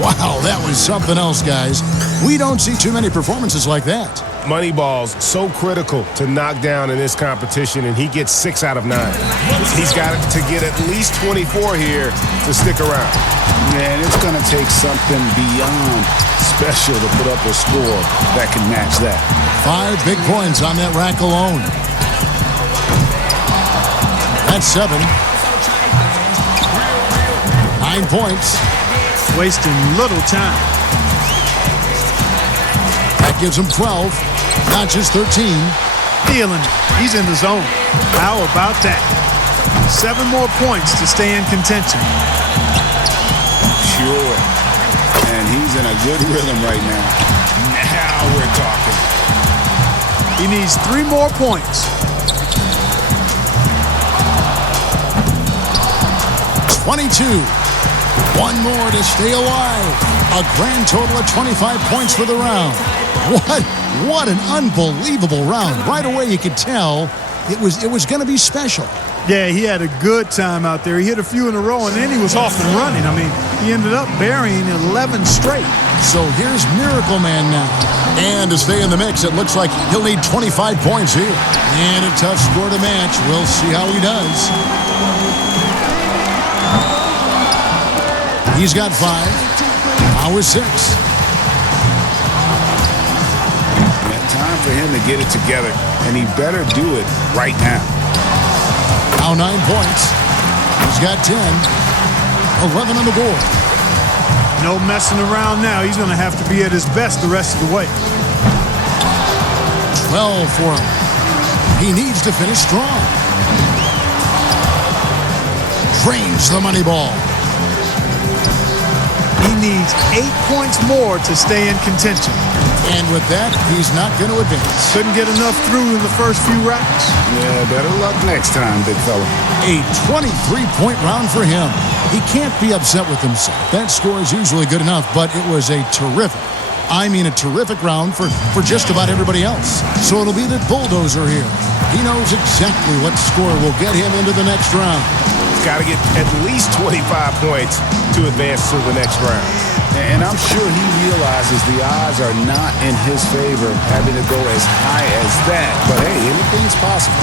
Wow, that was something else, guys. We don't see too many performances like that. Money balls, so critical to knock down in this competition, and he gets 6 out of 9. He's got to get at least 24 here to stick around. Man, it's going to take something beyond special to put up a score that can match that. 5 big points on that rack alone. That's 7. 9 points. Wasting little time. That gives him 12. Not just 13. Feeling it. He's in the zone. How about that? 7 more points to stay in contention. Sure. And he's in a good rhythm right now. Now we're talking. He needs 3 more points. 22. 1 more to stay alive. A grand total of 25 points for the round. What an unbelievable round. Right away you could tell it was going to be special. Yeah, he had a good time out there. He hit a few in a row, and then he was off and running. I mean, he ended up burying 11 straight. So here's Miracle Man now. And to stay in the mix, it looks like he'll need 25 points here. And a tough score to match. We'll see how he does. He's got 5. Now with 6. Time for him to get it together, and he better do it right now. Now 9 points. He's got 10. 11 on the board. No messing around now. He's going to have to be at his best the rest of the way. 12 for him. He needs to finish strong. Drains the money ball. He needs 8 points more to stay in contention. And with that, he's not going to advance. Couldn't get enough through in the first few racks. Yeah, better luck next time, big fella. A 23-point round for him. He can't be upset with himself. That score is usually good enough, but it was a terrific round for just about everybody else. So it'll be the bulldozer here. He knows exactly what score will get him into the next round. He's got to get at least 25 points to advance to the next round. And I'm sure he realizes the odds are not in his favor having to go as high as that. But hey, anything's possible.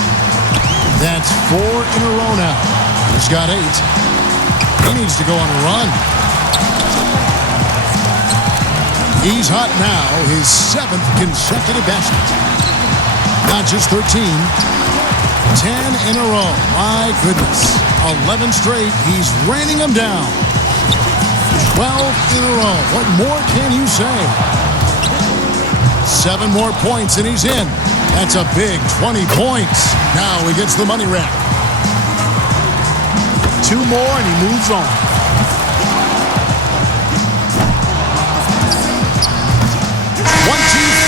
That's 4 in a row now. He's got 8. He needs to go on a run. He's hot now, his 7th consecutive basket. Not just 13, 10 in a row. My goodness. 11 straight, he's raining them down. 12 in a row. What more can you say? 7 more points and he's in. That's a big 20 points. Now he gets the money rack. 2 more and he moves on.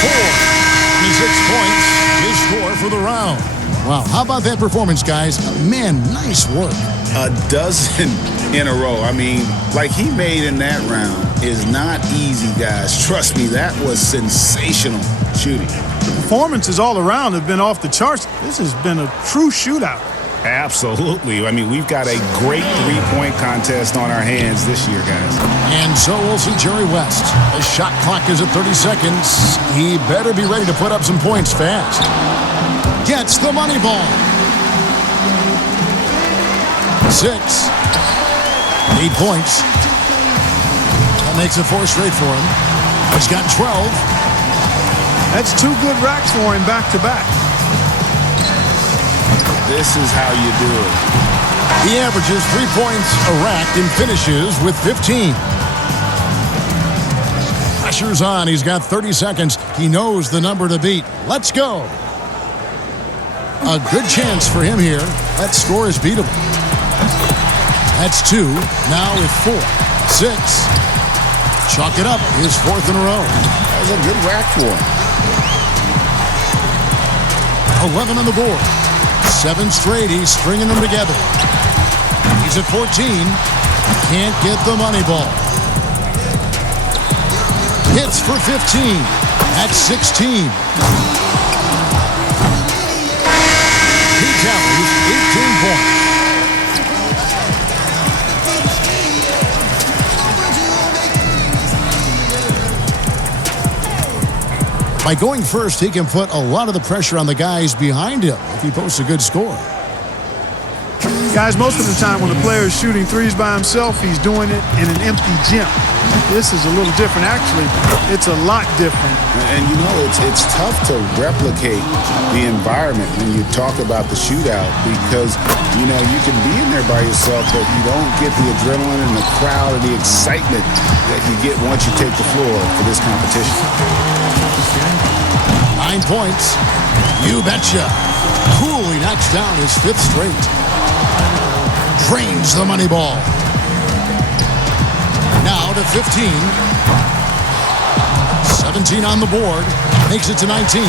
26 points, his score for the round. Wow, how about that performance, guys? Man, nice work. A dozen in a row. I mean, like he made in that round is not easy, guys. Trust me, that was sensational shooting. The performances all around have been off the charts. This has been a true shootout. Absolutely. I mean, we've got a great three-point contest on our hands this year, guys. And so we'll see Jerry West. The shot clock is at 30 seconds. He better be ready to put up some points fast. Gets the money ball. 6. 8 points. That makes it 4 straight for him. He's got 12. That's 2 good racks for him back-to-back. This is how you do it. He averages 3 points a rack and finishes with 15. Pressure's on. He's got 30 seconds. He knows the number to beat. Let's go. A good chance for him here. That score is beatable. That's 2. Now with 4. 6. Chalk it up. His 4th in a row. That was a good rack for him. 11 on the board. 7 straight, he's stringing them together. He's at 14. Can't get the money ball. Hits for 15. That's 16. He tallies 18 points. By going first, he can put a lot of the pressure on the guys behind him if he posts a good score. Guys, most of the time when a player is shooting threes by himself, he's doing it in an empty gym. This is a little different. Actually, it's a lot different. And you know, it's tough to replicate the environment when you talk about the shootout because, you know, you can be in there by yourself, but you don't get the adrenaline and the crowd and the excitement that you get once you take the floor for this competition. 9 points. You betcha. Coolly knocks down his 5th straight. Drains the money ball. Now to 15. 17 on the board. Makes it to 19.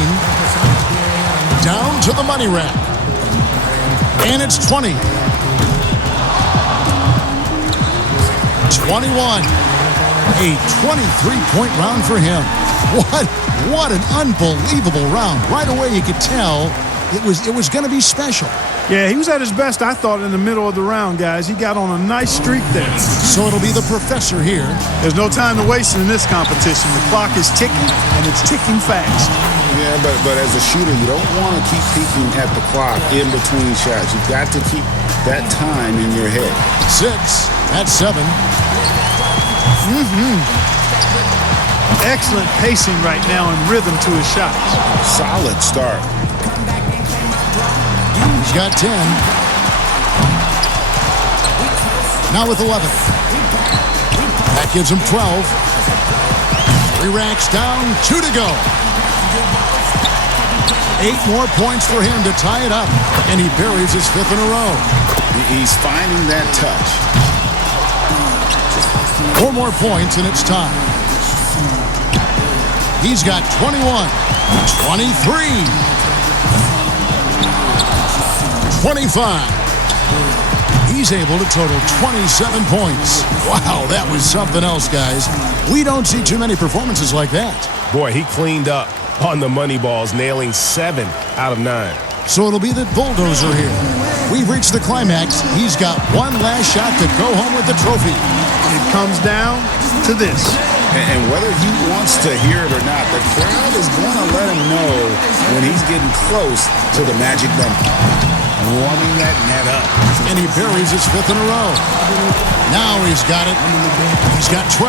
Down to the money rack. And it's 20. 21. A 23-point round for him. What an unbelievable round. Right away you could tell it was going to be special. Yeah, he was at his best, I thought, in the middle of the round, guys. He got on a nice streak there. So it'll be the professor here. There's no time to waste in this competition. The clock is ticking, and it's ticking fast. Yeah, but as a shooter, you don't want to keep peeking at the clock in between shots. You've got to keep that time in your head. 6. That's 7. Excellent pacing right now and rhythm to his shots. Solid start. He's got 10. Now with 11. That gives him 12. 3 racks down, 2 to go. 8 more points for him to tie it up, and he buries his 5th in a row. He's finding that touch. 4 more points, and it's time. He's got 21, 23, 25. He's able to total 27 points. Wow, that was something else, guys. We don't see too many performances like that. Boy, he cleaned up on the money balls, nailing 7 out of 9. So it'll be the bulldozer here. We've reached the climax. He's got one last shot to go home with the trophy. It comes down to this. And whether he wants to hear it or not, the crowd is going to let him know when he's getting close to the magic number. Warming that net up. And he buries his 5th in a row. Now he's got it. He's got 12.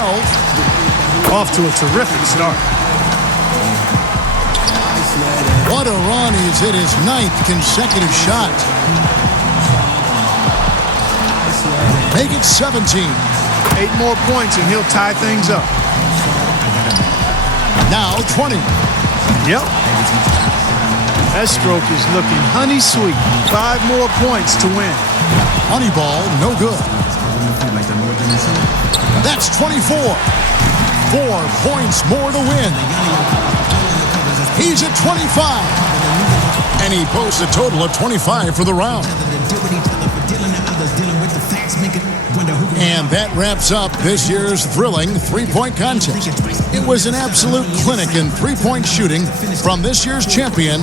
Off to a terrific start. What a run. He's hit his 9th consecutive shot. Make it 17. 8 more points and he'll tie things up. Now 20. Yep. That stroke is looking honey sweet. 5 more points to win. Honey ball, no good. That's 24. 4 points more to win. He's at 25. And he posts a total of 25 for the round. And that wraps up this year's thrilling three-point contest. It was an absolute clinic in three-point shooting from this year's champion,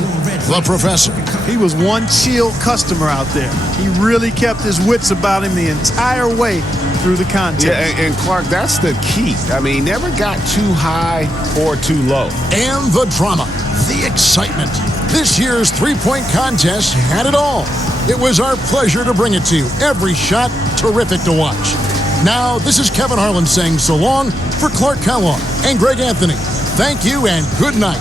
the Professor. He was one chill customer out there. He really kept his wits about him the entire way through the contest. Yeah, and Clark, that's the key. I mean, he never got too high or too low. And the drama, the excitement. This year's three-point contest had it all. It was our pleasure to bring it to you. Every shot, terrific to watch. Now, this is Kevin Harlan saying so long for Clark Kellogg and Greg Anthony. Thank you and good night.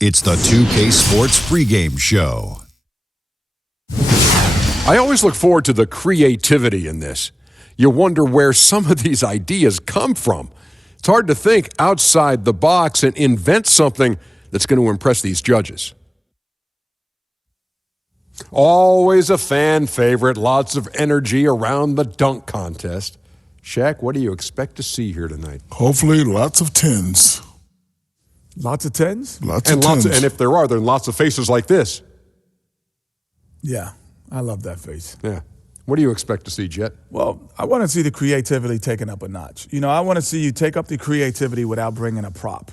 It's the 2K Sports pregame show. I always look forward to the creativity in this. You wonder where some of these ideas come from. It's hard to think outside the box and invent something that's going to impress these judges. Always a fan favorite, lots of energy around the dunk contest. Shaq, what do you expect to see here tonight? Hopefully lots of 10s. Lots of 10s? Lots of 10s. And if there are, then lots of faces like this. Yeah, I love that face. Yeah. What do you expect to see, Jet? Well, I want to see the creativity taken up a notch. You know, I want to see you take up the creativity without bringing a prop.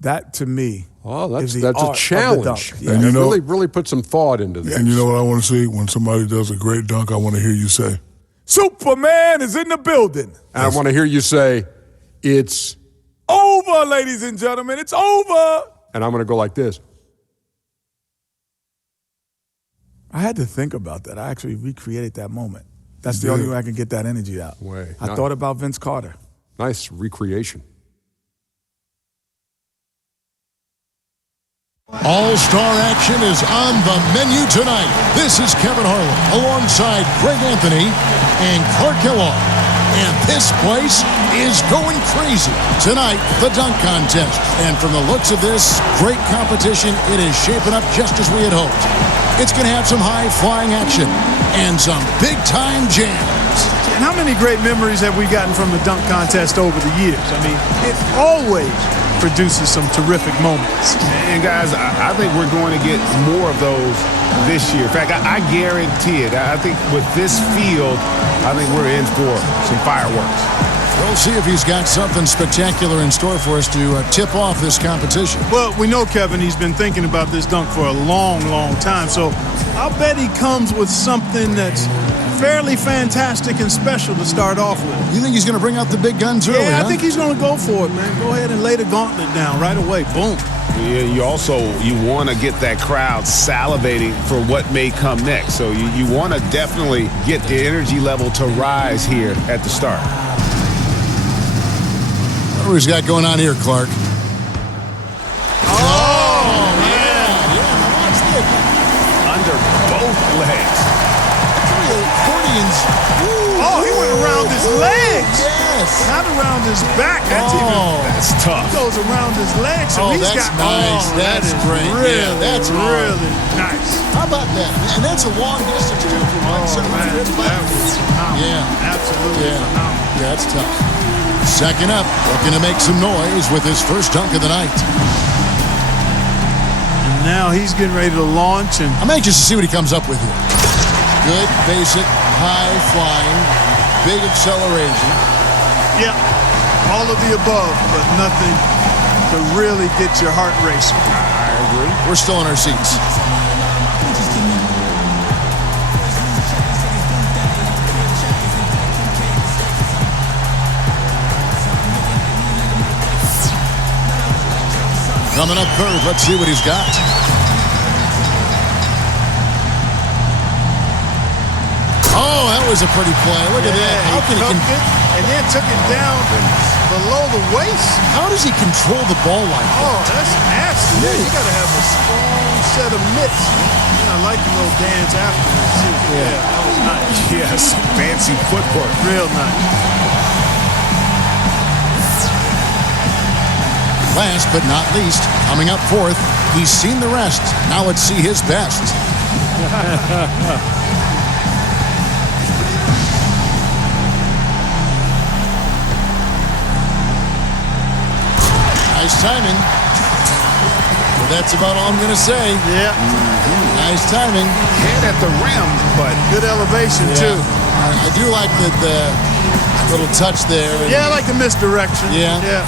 That, to me, that's is the a art challenge. of the dunk. And you know, really put some thought into this. And you know what I want to see? When somebody does a great dunk, I want to hear you say, Superman is in the building. And I want to hear you say, it's over, ladies and gentlemen. It's over. And I'm going to go like this. I had to think about that. I actually recreated that moment. That's the only way I can get that energy out. I thought about Vince Carter. Nice recreation. All-star action is on the menu tonight. This is Kevin Harlan alongside Greg Anthony and Clark Kellogg. And this place is going crazy. Tonight, the dunk contest. And from the looks of this great competition, it is shaping up just as we had hoped. It's going to have some high-flying action and some big-time jams. And how many great memories have we gotten from the dunk contest over the years? I mean, it always produces some terrific moments. And guys, I think we're going to get more of those this year. In fact, I guarantee it. I think with this field, I think we're in for some fireworks. We'll see if he's got something spectacular in store for us to tip off this competition. Well, we know, Kevin, he's been thinking about this dunk for a long, long time. So I'll bet he comes with something that's fairly fantastic and special to start off with. You think he's going to bring out the big guns early, Yeah, huh? I think he's going to go for it, man. Go ahead and lay the gauntlet down right away. Boom. Yeah, you want to get that crowd salivating for what may come next. So you want to definitely get the energy level to rise here at the start. What do we got going on here, Clark? Under both legs. Accordions. Oh, he went around his legs. Yes. Not around his back. That's tough. He goes around his legs. So he's that's got, nice. That That's is great. Really, Yeah, that's hard. really nice. How about that? And that's a long distance, too, from one side to the other. That was phenomenal. Yeah. Absolutely phenomenal. Yeah, that's tough. Second up, looking to make some noise with his first dunk of the night. And now he's getting ready to launch. And I'm anxious to see what he comes up with here. Good, basic, high-flying, big acceleration. yeah, all of the above, but nothing to really get your heart racing. I agree. We're still in our seats. Coming up curve, let's see what he's got. Oh, that was a pretty play. Look at that. How can he it and then took it down below the waist? How does he control the ball like that? Oh, that's nasty. Yeah, you got to have a strong set of mitts. And I like the little dance afterwards, too. Yeah, that was nice. Yes, fancy footwork. Real nice. Last but not least, coming up fourth, he's seen the rest. Now let's see his best. Nice timing. Well, that's about all I'm going to say. Yeah. Nice timing. Head at the rim, but Good elevation, too. I do like the little touch there. Yeah, I like the misdirection. Yeah. Yeah.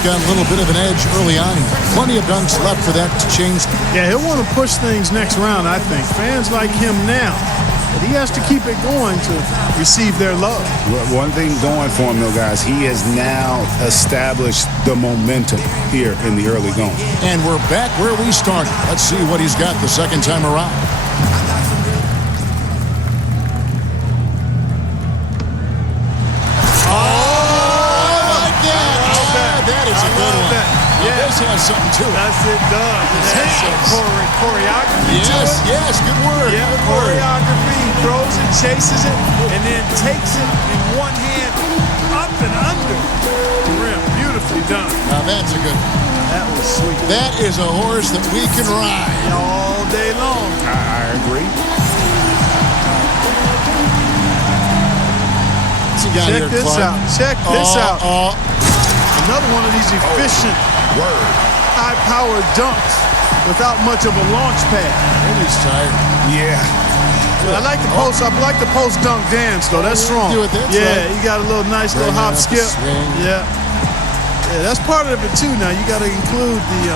Got a little bit of an edge early on. Plenty of dunks left for that to change. Yeah, he'll want to push things next round, I think. Fans like him now, but he has to keep it going to receive their love. one thing going for him, though, guys, he has now established the momentum here in the early going. And we're back where we started. Let's see what he's got the second time around. This has something to it. Yes, it does. It has some choreography to it. Yes, good word. Yeah, good word. choreography. He throws it, chases it, and then takes it in one hand up and under the rim. Beautifully done. Now that's a good one. That was sweet. That is a horse that we can ride all day long. I agree. Check this out. Check this out. Another one of these efficient, high-powered dunks without much of a launch pad. He's tired. Yeah. I like the post. I like the post dunk dance though. That's strong. Do it, that's yeah, right. you got a little nice little hop skip. Yeah. Yeah, that's part of it too. Now you got to include the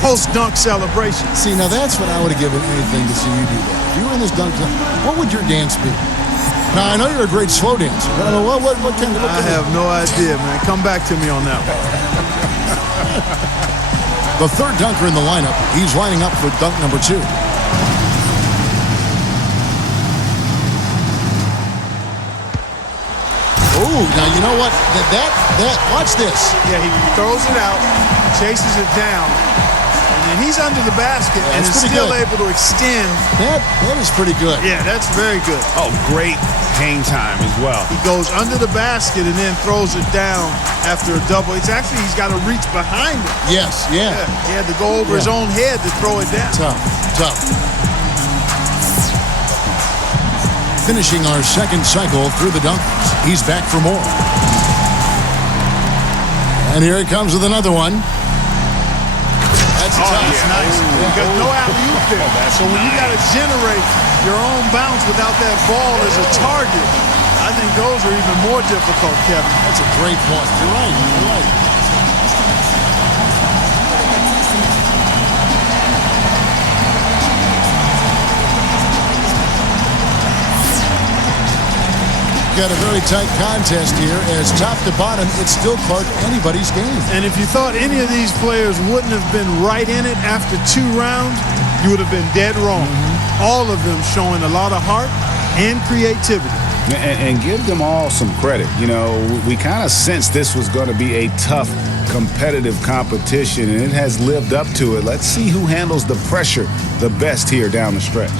post dunk celebration. See, now that's what I would have given anything to see you do that. If you were in this dunk, what would your dance be? Now I know you're a great slow dancer, but I don't know what kind of. I have no idea, man. Come back to me on that one. The third dunker in the lineup. He's lining up for dunk number 2. Oh, now you know what? That watch this. Yeah, he throws it out, chases it down, and then he's under the basket and is still able to extend. That is pretty good. Yeah, that's very good. Oh, great hang time as well. He goes under the basket and then throws it down after a double. It's actually, he's got to reach behind it. Yes, yeah. He had to go over his own head to throw it down. Tough. finishing our second cycle through the Dunkers. He's back for more. And here he comes with another one. That's nice. Because no alley-oop there. So when you got to generate your own bounce without that ball as a target, I think those are even more difficult, Kevin. That's a great point. You're right. You're right. Got a very tight contest here as top to bottom, it's still Clark anybody's game. And if you thought any of these players wouldn't have been right in it after 2 rounds, you would have been dead wrong. All of them showing a lot of heart and creativity. And give them all some credit. You know, we kind of sensed this was going to be a tough, competitive competition, and it has lived up to it. Let's see who handles the pressure the best here down the stretch.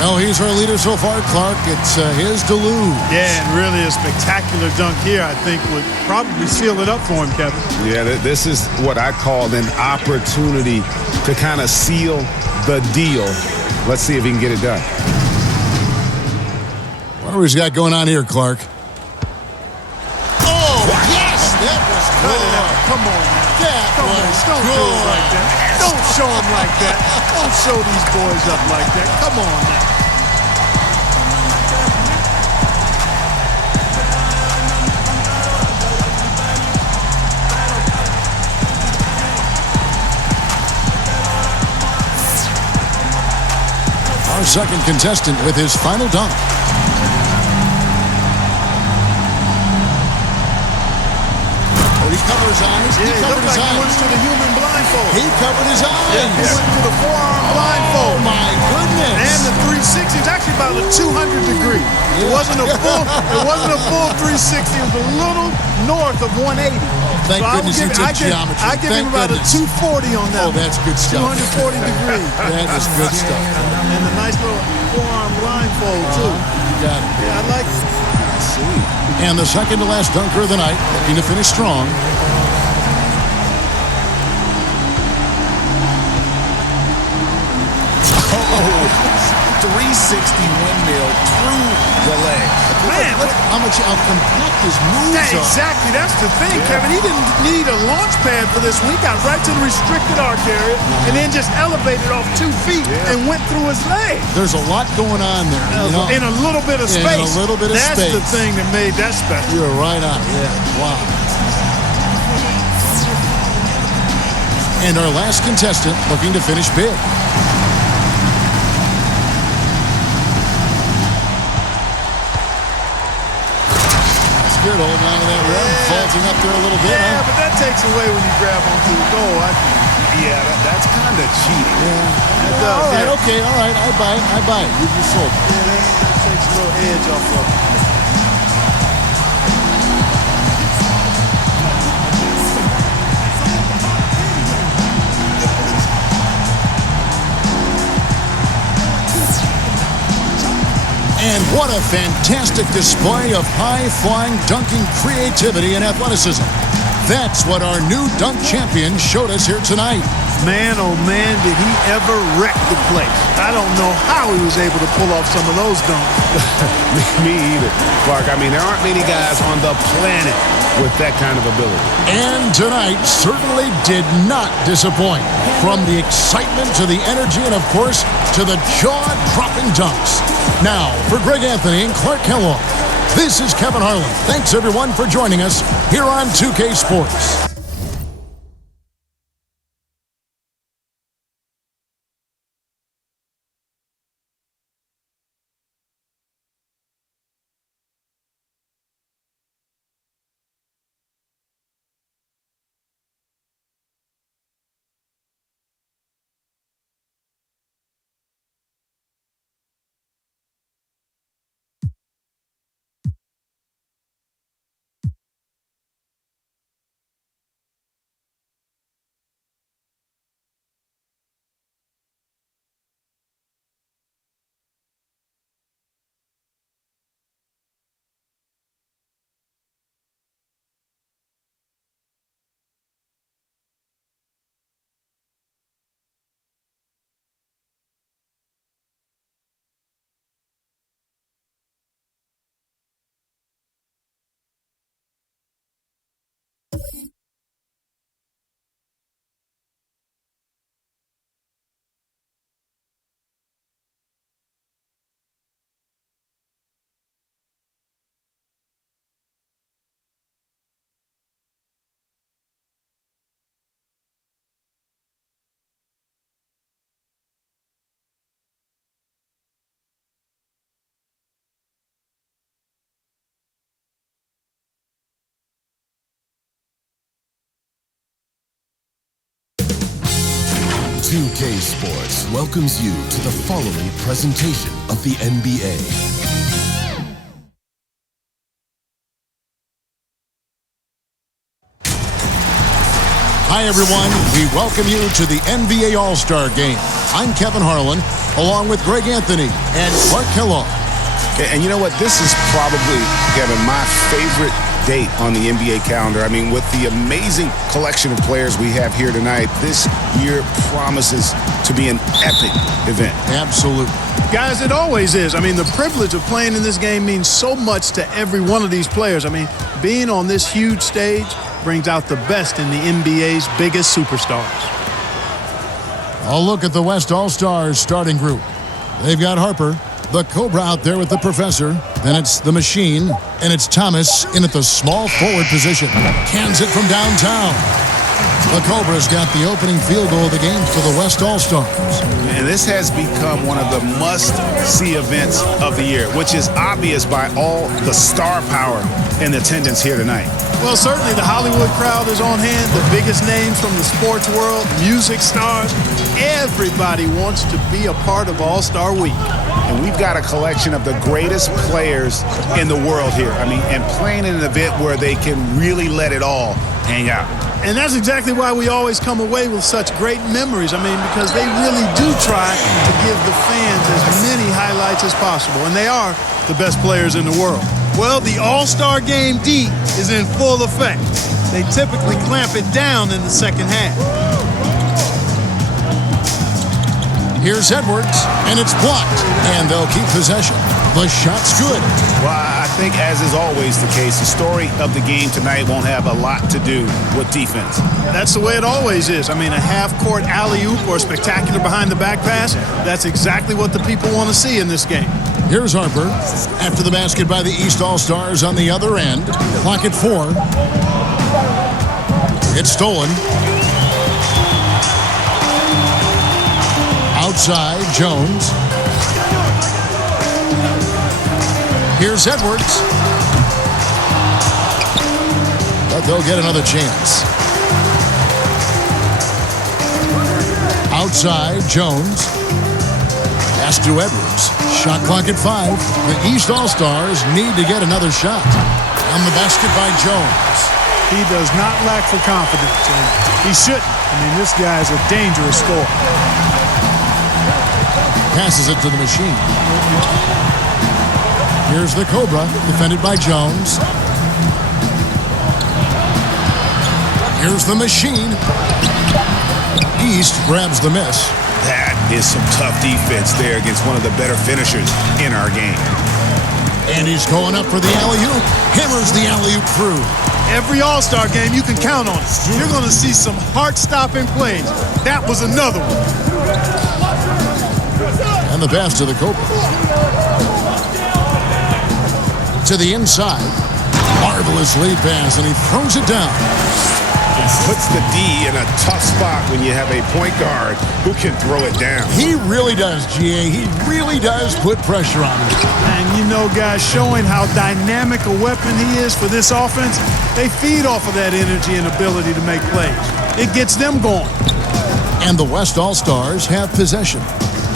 Well, he's our leader so far, Clark. It's his to lose. Yeah, and really a spectacular dunk here, I think, would probably seal it up for him, Kevin. Yeah, this is what I call an opportunity to kind of seal the deal. Let's see if he can get it done. What do we got going on here, Clark? Oh, yes! That was good. Come on now. Don't do it like that. Don't show them like that. Don't show these boys up like that. Come on now. Our second contestant with his final dunk. He covered his eyes. Yeah, he covered his eyes. He went to the human blindfold. He covered his eyes. Yeah, he went to the forearm blindfold. Oh, my goodness. And the 360 was actually about a 200 degree. It wasn't a full 360. It was a little north of 180. Thank goodness he took geometry. I give him about a 240 on that. Oh, that's good stuff. 240 degrees. That is good stuff. And a nice little forearm blindfold, too. You got it. Yeah, I like it. Sweet. And the second to last dunker of the night, looking to finish strong. 360 windmill through the leg. Man, look how much how compact his moves are. Exactly. That's the thing, Kevin. He didn't need a launch pad for this one. He got right to the restricted arc area and then just elevated off 2 feet and went through his leg. There's a lot going on there. You know? In a little bit of space. In a little bit of That's space. the thing that made that special. You're right on. Yeah. Wow. And our last contestant looking to finish big. Good holding on to that rim, vaulting up there a little bit. Yeah, but that takes away when you grab onto the goal. Yeah, that's kind of cheating. Yeah. It does, all right, yeah. okay, all right. I buy it. You sold it. Yeah, that takes a little edge off of it. And what a fantastic display of high-flying dunking creativity and athleticism. That's what our new dunk champion showed us here tonight. Man, oh man, did he ever wreck the place. I don't know how he was able to pull off some of those dunks. Me either, Clark. I mean, there aren't many guys on the planet with that kind of ability. And tonight certainly did not disappoint. From the excitement to the energy and, of course, to the jaw-dropping dunks. Now, for Greg Anthony and Clark Kellogg, this is Kevin Harlan. Thanks, everyone, for joining us here on 2K Sports. 2K Sports welcomes you to the following presentation of the NBA. Hi, everyone. We welcome you to the NBA All-Star Game. I'm Kevin Harlan, along with Greg Anthony and Clark Kellogg. And you know what? This is probably, Kevin, my favorite date on the NBA calendar. I mean, with the amazing collection of players we have here tonight, this year promises to be an epic event. Absolutely. Guys, it always is. I mean, the privilege of playing in this game means so much to every one of these players. I mean, being on this huge stage brings out the best in the NBA's biggest superstars. A look at the West All-Stars starting group. They've got Harper, the Cobra out there with the Professor. Then it's the Machine, and it's Thomas in at the small forward position. Cans it from downtown. The Cobra's got the opening field goal of the game for the West All-Stars. And this has become one of the must-see events of the year, which is obvious by all the star power in attendance here tonight. Well, certainly the Hollywood crowd is on hand, the biggest names from the sports world, music stars. Everybody wants to be a part of All-Star Week. And we've got a collection of the greatest players in the world here. I mean, and playing in an event where they can really let it all hang out. And that's exactly why we always come away with such great memories. I mean, because they really do try to give the fans as many highlights as possible. And they are the best players in the world. Well, the All-Star Game D is in full effect. They typically clamp it down in the second half. Here's Edwards, and it's blocked, and they'll keep possession. The shot's good. Well, I think, as is always the case, the story of the game tonight won't have a lot to do with defense. That's the way it always is. I mean, a half-court alley-oop or a spectacular behind-the-back pass, that's exactly what the people want to see in this game. Here's Harper. After the basket by the East All-Stars on the other end. Clock at 4. It's stolen. Outside, Jones. Here's Edwards. But they'll get another chance. Outside, Jones. Pass to Edwards. Shot clock at 5. The East All-Stars need to get another shot. On the basket by Jones. He does not lack for confidence, and he shouldn't. I mean, this guy is a dangerous scorer. Passes it to the Machine. Here's the Cobra, defended by Jones. Here's the Machine. East grabs the miss. That is some tough defense there against one of the better finishers in our game. And he's going up for the alley-oop. Hammers the alley-oop through. Every All-Star game, you can count on it. You're going to see some heart-stopping plays. That was another one. And the pass to the Cobra. To the inside. Marvelous lead pass, and he throws it down. Puts the D in a tough spot when you have a point guard who can throw it down. He really does, GA. He really does put pressure on him. And you know, guys, showing how dynamic a weapon he is for this offense, they feed off of that energy and ability to make plays. It gets them going. And the West All-Stars have possession.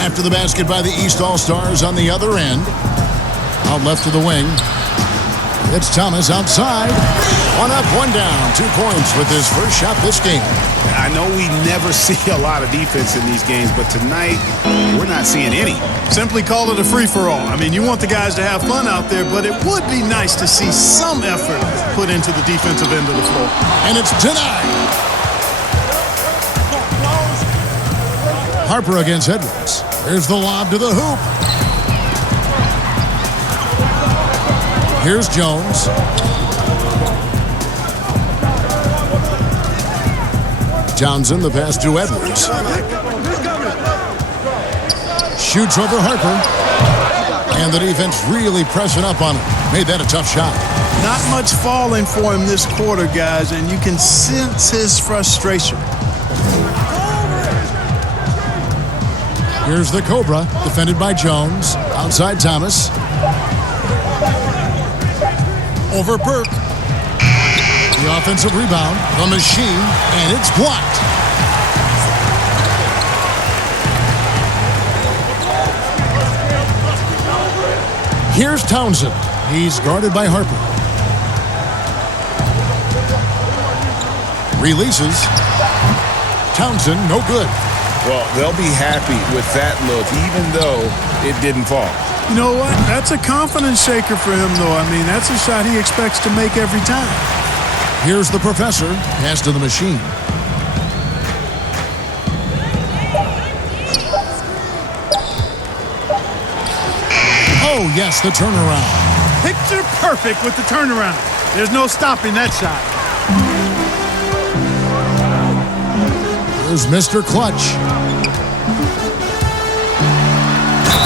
After the basket by the East All-Stars on the other end. Out left to the wing. It's Thomas outside. 1 up, 1 down. 2 points with his first shot this game. I know we never see a lot of defense in these games, but tonight we're not seeing any. Simply call it a free-for-all. I mean, you want the guys to have fun out there, but it would be nice to see some effort put into the defensive end of the floor. And it's denied. Harper against Edwards. There's the lob to the hoop. Here's Jones. Townsend, the pass to Edwards. Shoots over Harper. And the defense really pressing up on him. Made that a tough shot. Not much falling for him this quarter, guys, and you can sense his frustration. Here's the Cobra, defended by Jones. Outside Thomas. Over Burke. The offensive rebound, the Machine, and it's blocked. Here's Townsend. He's guarded by Harper. Releases. Townsend, no good. Well, they'll be happy with that look, even though it didn't fall. You know what? That's a confidence shaker for him, though. I mean, that's a shot he expects to make every time. Here's the professor. Pass to the machine. Oh, yes, the turnaround. Picture perfect with the turnaround. There's no stopping that shot. Here's Mr. Clutch.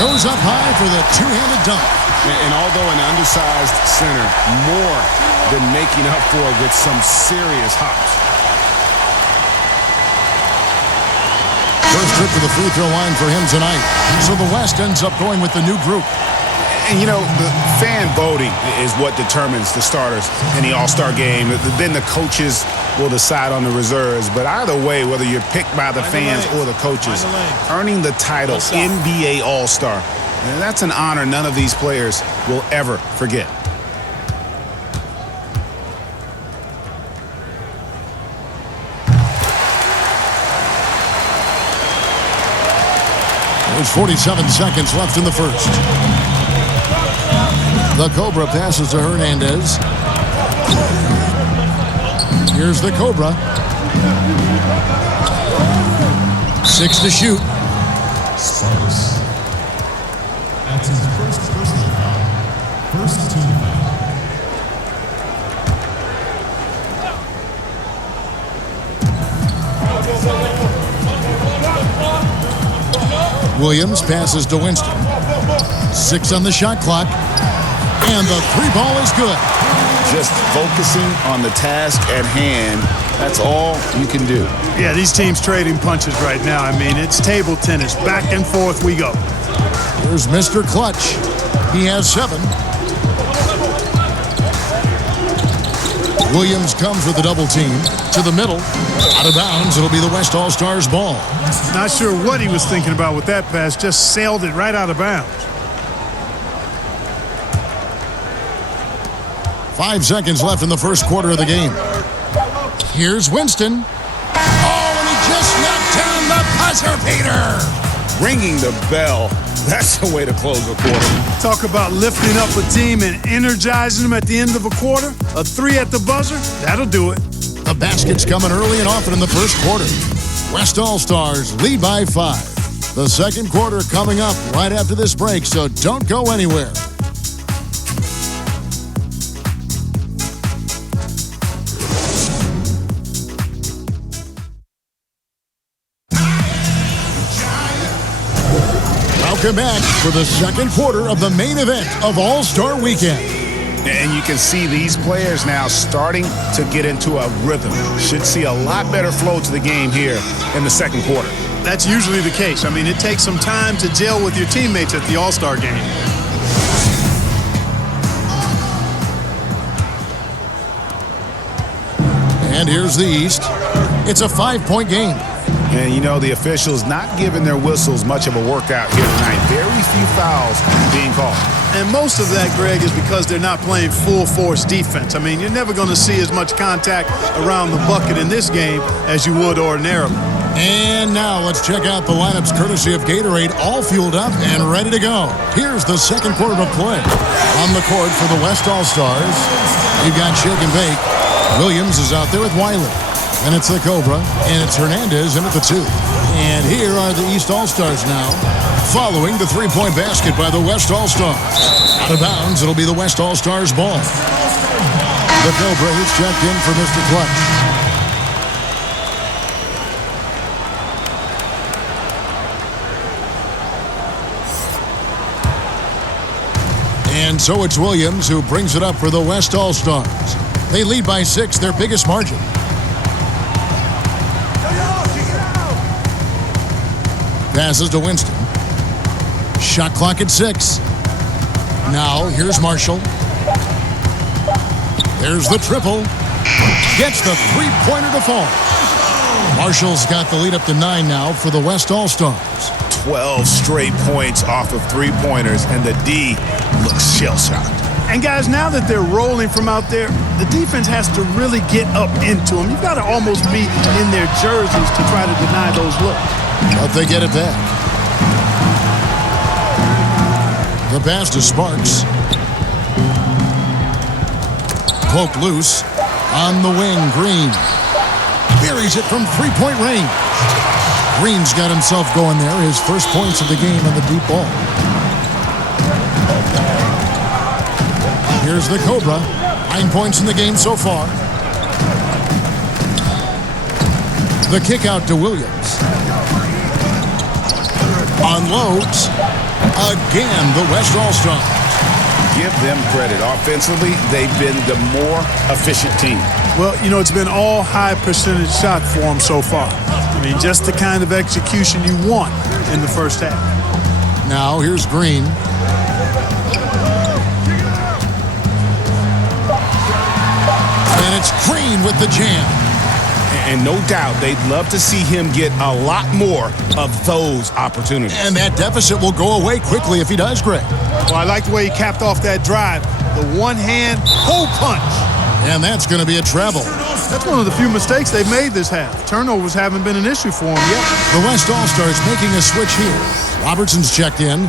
Goes up high for the two-handed dunk. And although an undersized center, more than making up for it with some serious hops. First trip to the free throw line for him tonight. So the West ends up going with the new group. And, you know, the fan voting is what determines the starters in the All-Star game. Then the coaches will decide on the reserves. But either way, whether you're picked by the fans or the coaches, earning the title NBA All-Star, and that's an honor none of these players will ever forget. There's 47 seconds left in the first. The Cobra passes to Hernandez. Here's the Cobra. 6 to shoot. Sparks. That's his first personal foul. First team foul. Williams passes to Winston. 6 on the shot clock. And the three ball is good. Just focusing on the task at hand, that's all you can do. Yeah, these teams trading punches right now. I mean, it's table tennis. Back and forth we go. Here's Mr. Clutch. He has 7. Williams comes with the double team to the middle. Out of bounds, it'll be the West All-Stars ball. Not sure what he was thinking about with that pass. Just sailed it right out of bounds. 5 seconds left in the first quarter of the game. Here's Winston. Oh, and he just knocked down the buzzer beater. Ringing the bell. That's the way to close a quarter. Talk about lifting up a team and energizing them at the end of a quarter. A 3 at the buzzer, that'll do it. The basket's coming early and often in the first quarter. West All-Stars lead by 5. The second quarter coming up right after this break, so don't go anywhere. Welcome back for the second quarter of the main event of All-Star Weekend. And you can see these players now starting to get into a rhythm. Should see a lot better flow to the game here in the second quarter. That's usually the case. I mean, it takes some time to gel with your teammates at the All-Star game. And here's the East. It's a 5-point game. And, you know, the officials not giving their whistles much of a workout here tonight. Very few fouls being called. And most of that, Greg, is because they're not playing full-force defense. I mean, you're never going to see as much contact around the bucket in this game as you would ordinarily. And now let's check out the lineups courtesy of Gatorade, all fueled up and ready to go. Here's the second quarter of play. On the court for the West All-Stars, you've got Shake and Bake. Williams is out there with Wiley. And it's the Cobra, and it's Hernandez in at the 2. And here are the East All-Stars now, following the three-point basket by the West All-Stars. Out of bounds, it'll be the West All-Stars ball. The Cobra is checked in for Mr. Clutch. And so it's Williams who brings it up for the West All-Stars. They lead by 6, their biggest margin. Passes to Winston. Shot clock at 6. Now, here's Marshall. There's the triple. Gets the three-pointer to fall. Marshall's got the lead up to 9 now for the West All-Stars. 12 straight points off of three-pointers, and the D looks shell-shocked. And guys, now that they're rolling from out there, the defense has to really get up into them. You've got to almost be in their jerseys to try to deny those looks. But they get it back. The pass to Sparks. Poked loose. On the wing, Green. Buries it from three-point range. Green's got himself going there. His first points of the game on the deep ball. Here's the Cobra. 9 points in the game so far. The kick out to Williams. Unloads. Again, the West All-Stars. Give them credit. Offensively, they've been the more efficient team. Well, you know, it's been all high percentage shot for them so far. I mean, just the kind of execution you want in the first half. Now, here's Green. And it's Green with the jam. And no doubt, they'd love to see him get a lot more of those opportunities. And that deficit will go away quickly if he does, Greg. Well, I like the way he capped off that drive. The one-hand hole punch. And that's going to be a travel. That's one of the few mistakes they've made this half. Turnovers haven't been an issue for them yet. The West All-Stars making a switch here. Robertson's checked in.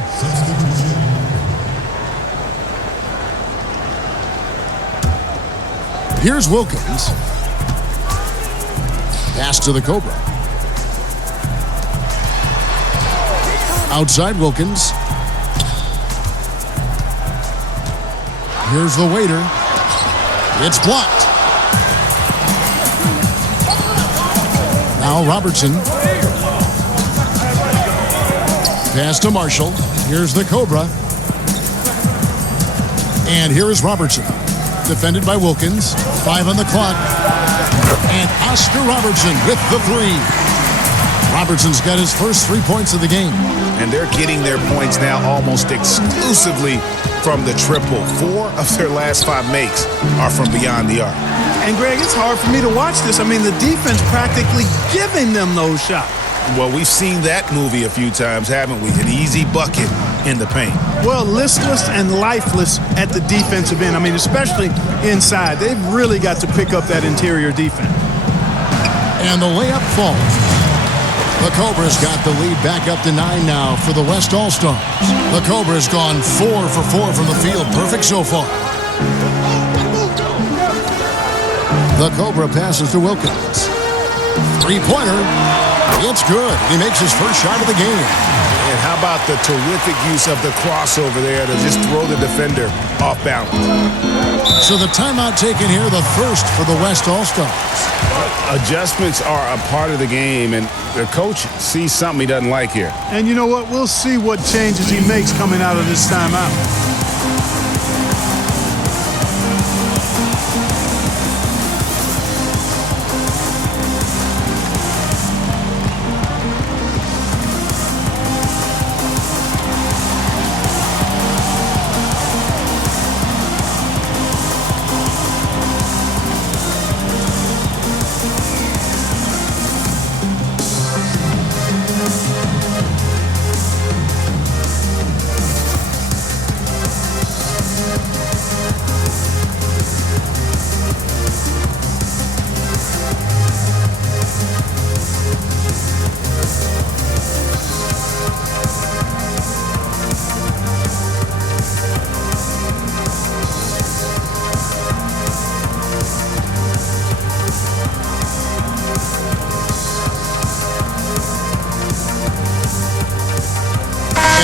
Here's Wilkins. Pass to the Cobra. Outside Wilkins. Here's the waiter. It's blocked. Now Robertson. Pass to Marshall. Here's the Cobra. And here is Robertson. Defended by Wilkins. 5 on the clock. And Oscar Robertson with the three. Robertson's got his first 3 points of the game. And they're getting their points now almost exclusively from the triple. 4 of their last 5 makes are from beyond the arc. And, Greg, it's hard for me to watch this. I mean, the defense practically giving them those shots. Well, we've seen that movie a few times, haven't we? An easy bucket in the paint. Well, listless and lifeless at the defensive end. I mean, especially inside. They've really got to pick up that interior defense. And the layup falls. The Cobra's got the lead back up to 9 now for the West All-Stars. The Cobra's gone 4 for 4 from the field. Perfect so far. The Cobra passes to Wilkins. Three-pointer. It's good. He makes his first shot of the game. And how about the terrific use of the crossover there to just throw the defender off balance? So the timeout taken here, the first for the West All-Stars. Adjustments are a part of the game, and the coach sees something he doesn't like here. And you know what? We'll see what changes he makes coming out of this timeout.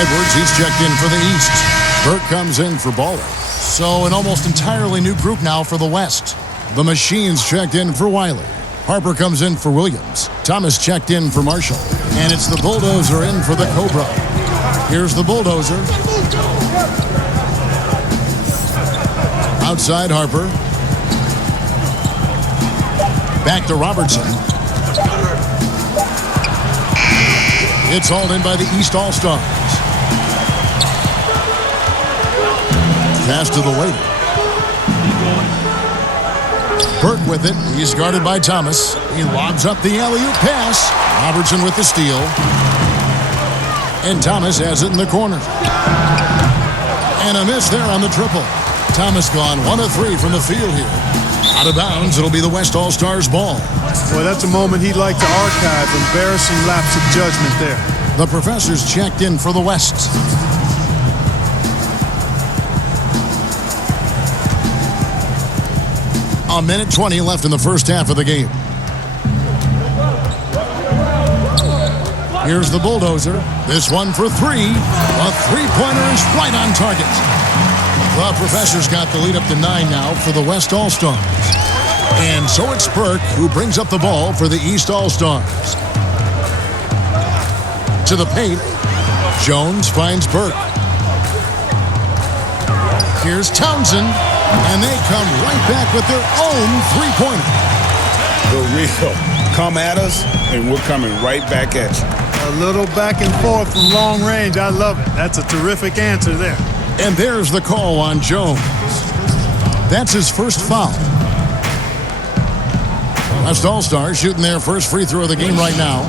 Edwards, he's checked in for the East. Burke comes in for Baller. So an almost entirely new group now for the West. The Machines checked in for Wiley. Harper comes in for Williams. Thomas checked in for Marshall. And it's the Bulldozer in for the Cobra. Here's the Bulldozer. Outside Harper. Back to Robertson. It's hauled in by the East All-Stars. Pass to the waiter. Burke with it. He's guarded by Thomas. He lobs up the alley-oop pass. Robertson with the steal. And Thomas has it in the corner. And a miss there on the triple. Thomas gone 1 of 3 from the field here. Out of bounds, it'll be the West All-Stars ball. Well, that's a moment he'd like to archive. Embarrassing lapse of judgment there. The Professors checked in for the West. A minute 20 left in the first half of the game. Here's the bulldozer. This one for 3. A three-pointer is right on target. The Professors got the lead up to 9 now for the West All-Stars. And so it's Burke who brings up the ball for the East All-Stars. To the paint. Jones finds Burke. Here's Townsend. And they come right back with their own three-pointer. The real. Come at us, and we're coming right back at you. A little back and forth from long range. I love it. That's a terrific answer there. And there's the call on Jones. That's his first foul. West All-Stars shooting their first free throw of the game right now.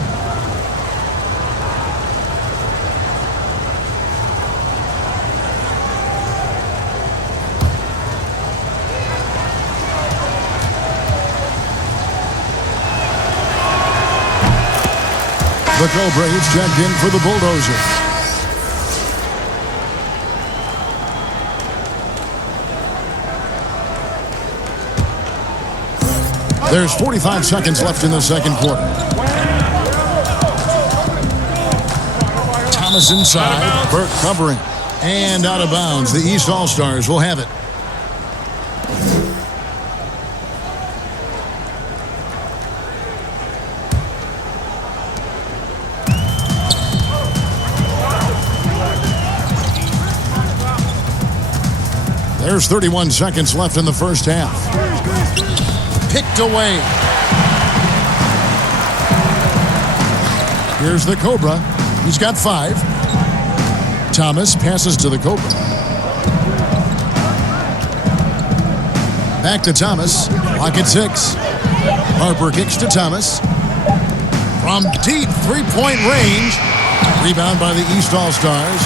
The Cobras checked in for the bulldozer. There's 45 seconds left in the second quarter. Thomas inside. Burke covering. And out of bounds. The East All-Stars will have it. There's 31 seconds left in the first half. Picked away. Here's the Cobra. He's got 5. Thomas passes to the Cobra. Back to Thomas. Clock at 6. Harper kicks to Thomas. From deep three-point range. Rebound by the East All-Stars.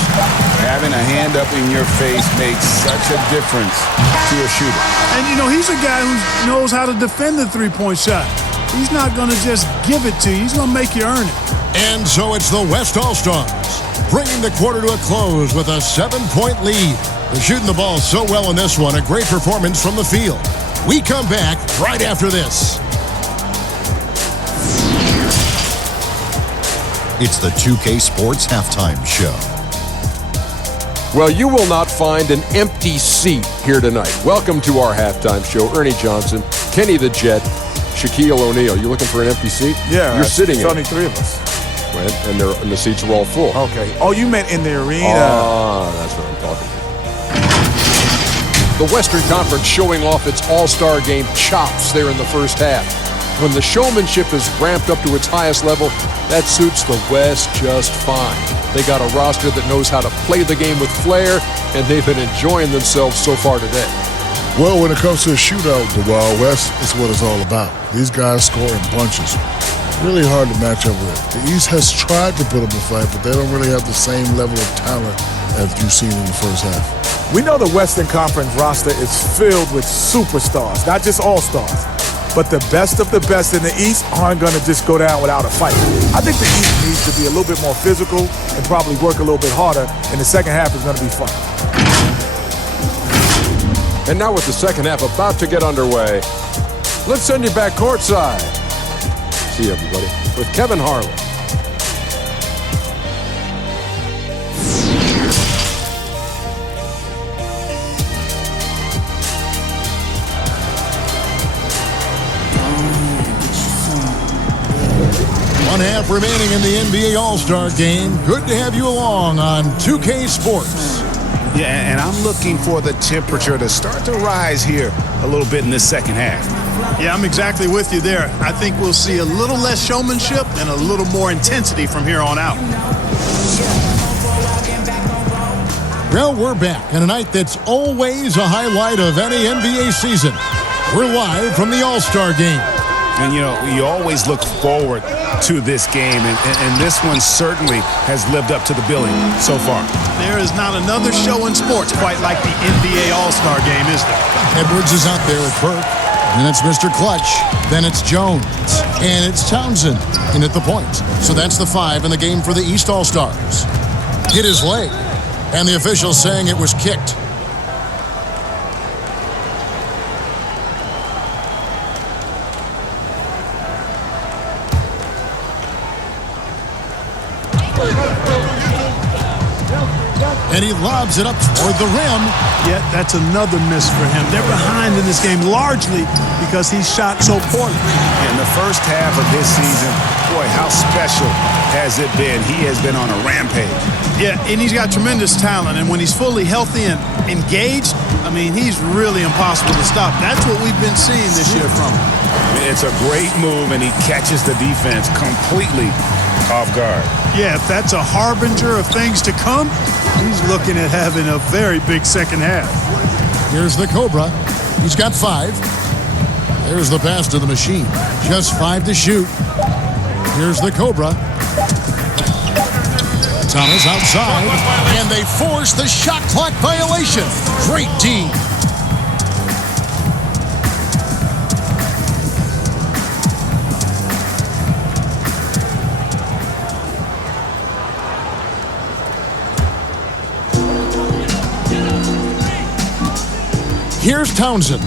Having a hand up in your face makes such a difference to a shooter. And, you know, he's a guy who knows how to defend the three-point shot. He's not going to just give it to you. He's going to make you earn it. And so it's the West All-Stars bringing the quarter to a close with a 7-point lead. They're shooting the ball so well in this one. A great performance from the field. We come back right after this. It's the 2K Sports Halftime Show. Well, you will not find an empty seat here tonight. Welcome to our halftime show. Ernie Johnson, Kenny the Jet, Shaquille O'Neal. You looking for an empty seat? Yeah. You're sitting in It's only it. 3 of us. Right? And the seats are all full. Okay. Oh, you meant in the arena. Ah, that's what I'm talking about. The Western Conference showing off its all-star game chops there in the first half. When the showmanship is ramped up to its highest level, that suits the West just fine. They got a roster that knows how to play the game with flair, and they've been enjoying themselves so far today. Well, when it comes to a shootout, the Wild West is what it's all about. These guys score in bunches. Really hard to match up with. The East has tried to put up a fight, but they don't really have the same level of talent as you've seen in the first half. We know the Western Conference roster is filled with superstars, not just all-stars. But the best of the best in the East aren't going to just go down without a fight. I think the East needs to be a little bit more physical and probably work a little bit harder, and the second half is going to be fun. And now with the second half about to get underway, let's send you back courtside. See you, everybody, with Kevin Harlan. One half remaining in the NBA All-Star Game. Good to have you along on 2K Sports. Yeah, and I'm looking for the temperature to start to rise here a little bit in this second half. Yeah, I'm exactly with you there. I think we'll see a little less showmanship and a little more intensity from here on out. Well, we're back on a night that's always a highlight of any NBA season. We're live from the All-Star Game. And, you know, you always look forward to this game, and this one certainly has lived up to the billing so far. There is not another show in sports quite like the NBA All-Star Game, is there? Edwards is out there with Burke. Then it's Mr. Clutch. Then it's Jones. And it's Townsend in at the point. So that's the 5 in the game for the East All-Stars. Hit his leg. And the officials saying it was kicked. And he lobs it up toward the rim. Yet that's another miss for him. They're behind in this game largely because he shot so poorly. In the first half of his season, boy, how special has it been? He has been on a rampage. Yeah, and he's got tremendous talent. And when he's fully healthy and engaged, I mean, he's really impossible to stop. That's what we've been seeing this year from him. It's a great move, and he catches the defense completely off guard. Yeah, if that's a harbinger of things to come, he's looking at having a very big second half. Here's the Cobra. He's got 5. There's the pass to the machine. Just 5 to shoot. Here's the Cobra. Thomas outside, and they force the shot clock violation. Great D. Here's Townsend.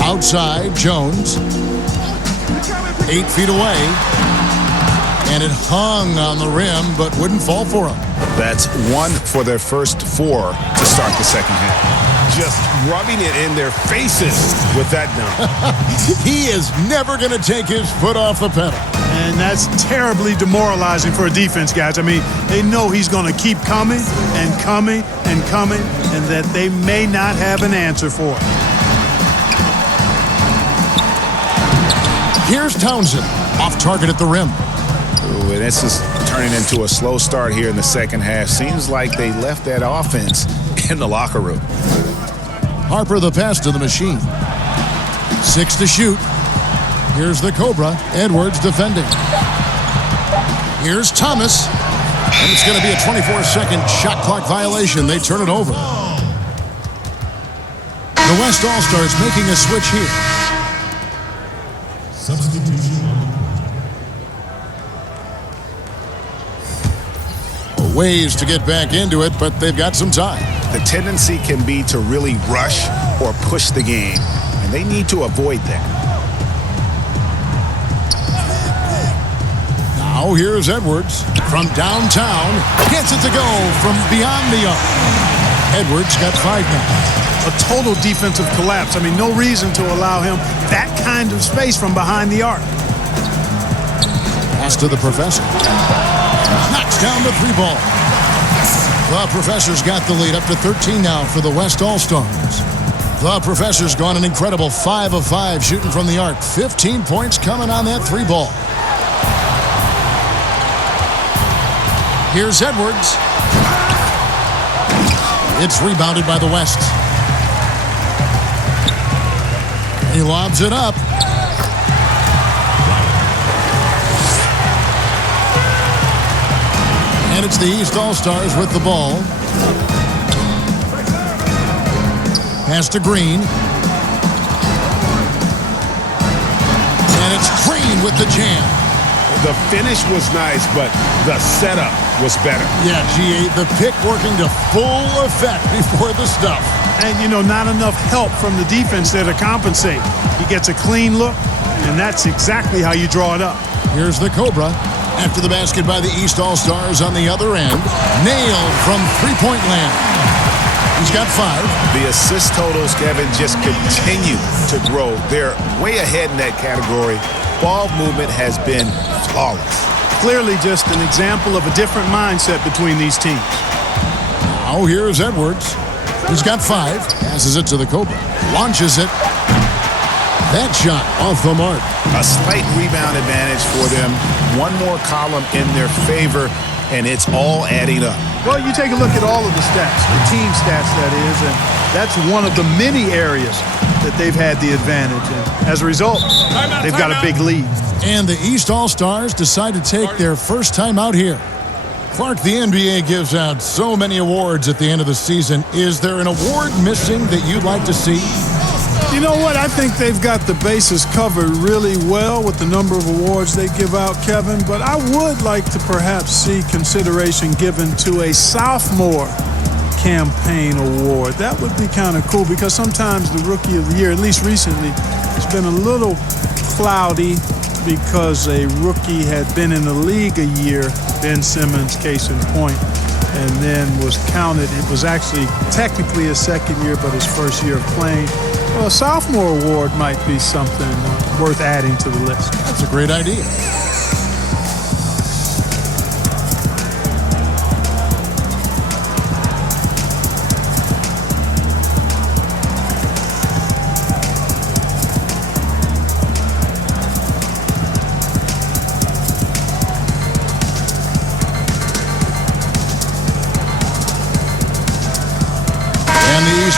Outside, Jones. 8 feet away. And it hung on the rim, but wouldn't fall for him. That's 1 for their first 4 to start the second half. Just rubbing it in their faces with that dunk. He is never going to take his foot off the pedal. And that's terribly demoralizing for a defense, guys. I mean, they know he's going to keep coming and coming and coming, and that they may not have an answer for it. Here's Townsend, off target at the rim. Ooh, and this is turning into a slow start here in the second half. Seems like they left that offense in the locker room. Harper the pass to the machine. 6 to shoot. Here's the Cobra. Edwards defending. Here's Thomas. And it's going to be a 24-second shot clock violation. They turn it over. The West All-Stars making a switch here. Substitution on the court. Ways to get back into it, but they've got some time. The tendency can be to really rush or push the game, and they need to avoid that. Now here's Edwards from downtown. Gets it to go from beyond the arc. Edwards got 5 now. A total defensive collapse. I mean, no reason to allow him that kind of space from behind the arc. Pass to the Professor. Knocks down the 3 ball. The Professor's got the lead up to 13 now for the West All-Stars. The Professor's gone an incredible 5 of 5 shooting from the arc. 15 points coming on that 3 ball. Here's Edwards. It's rebounded by the West. He lobs it up. And it's the East All-Stars with the ball. Pass to Green. And it's Green with the jam. The finish was nice, but the setup was better. Yeah, GA, the pick working to full effect before the stuff. And, you know, not enough help from the defense there to compensate. He gets a clean look, and that's exactly how you draw it up. Here's the Cobra. After the basket by the East All-Stars on the other end. Nailed from three-point land. He's got 5. The assist totals, Kevin, just continue to grow. They're way ahead in that category. Ball movement has been flawless. Clearly just an example of a different mindset between these teams. Now here's Edwards. He's got 5. Passes it to the Cobra. Launches it. That shot off the mark. A slight rebound advantage for them. One more column in their favor, and it's all adding up. Well, you take a look at all of the stats, the team stats, that is, and that's one of the many areas that they've had the advantage. And as a result, they've got a big lead. And the East All-Stars decide to take their first time out here. Clark, the NBA gives out so many awards at the end of the season. Is there an award missing that you'd like to see? You know what? I think they've got the bases covered really well with the number of awards they give out, Kevin. But I would like to perhaps see consideration given to a sophomore campaign award. That would be kind of cool because sometimes the Rookie of the Year, at least recently, has been a little cloudy because a rookie had been in the league a year, Ben Simmons, case in point, and then was counted. It was actually technically his second year, but his first year of playing. Well, a sophomore award might be something worth adding to the list. That's a great idea.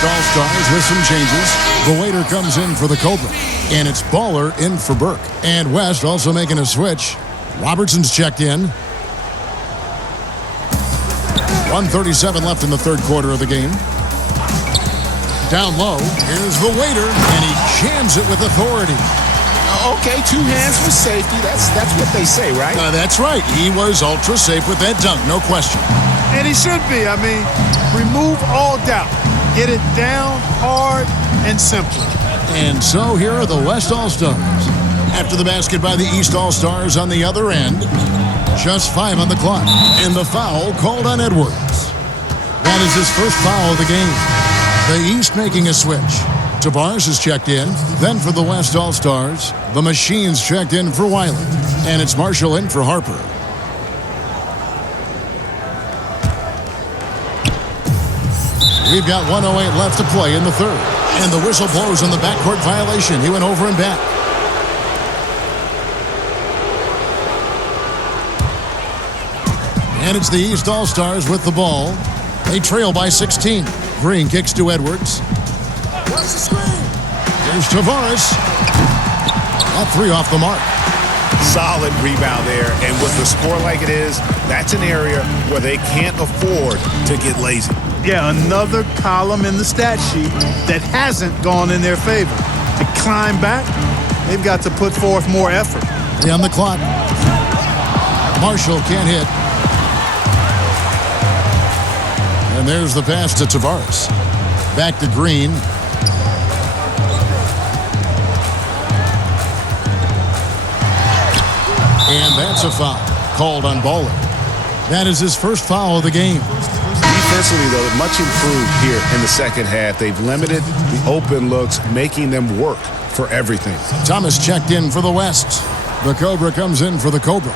All-Stars with some changes. The waiter comes in for the Cobra. And it's Baller in for Burke. And West also making a switch. Robertson's checked in. 1:37 left in the third quarter of the game. Down low, here's the waiter, and he jams it with authority. Okay, 2 hands for safety. That's what they say, right? That's right. He was ultra safe with that dunk, no question. And he should be. I mean, remove all doubt. Get it down hard and simple. And so here are the West All-Stars. After the basket by the East All-Stars on the other end, just 5 on the clock. And the foul called on Edwards. That is his first foul of the game. The East making a switch. Tavares is checked in. Then for the West All-Stars, the Machine's checked in for Wiley. And it's Marshall in for Harper. We've got 1:08 left to play in the third. And the whistle blows on the backcourt violation. He went over and back. And it's the East All-Stars with the ball. They trail by 16. Green kicks to Edwards. Here's Tavares. That 3 off the mark. Solid rebound there. And with the score like it is, that's an area where they can't afford to get lazy. Yeah, another column in the stat sheet that hasn't gone in their favor. To climb back, they've got to put forth more effort. 3 on the clock. Marshall can't hit. And there's the pass to Tavares. Back to Green. And that's a foul called on Baller. That is his first foul of the game. Defensively, though, much improved here in the second half. They've limited the open looks, making them work for everything. Thomas checked in for the West. The Cobra comes in for the Cobra.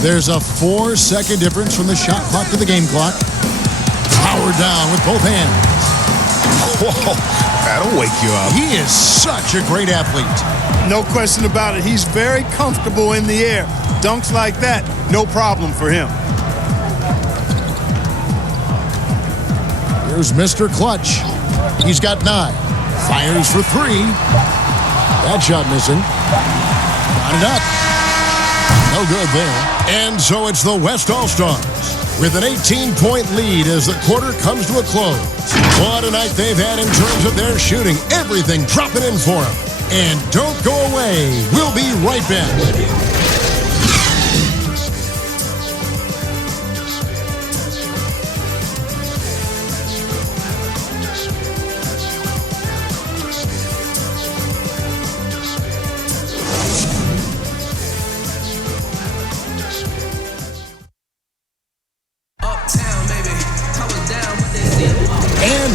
There's a 4-second difference from the shot clock to the game clock. Powered down with both hands. Whoa, that'll wake you up. He is such a great athlete. No question about it. He's very comfortable in the air. Dunks like that, no problem for him. Here's Mr. Clutch. He's got 9. Fires for 3. That shot missing. Got it up. No good there. And so it's the West All-Stars with an 18-point lead as the quarter comes to a close. What a night they've had in terms of their shooting. Everything dropping in for them. And don't go away. We'll be right back.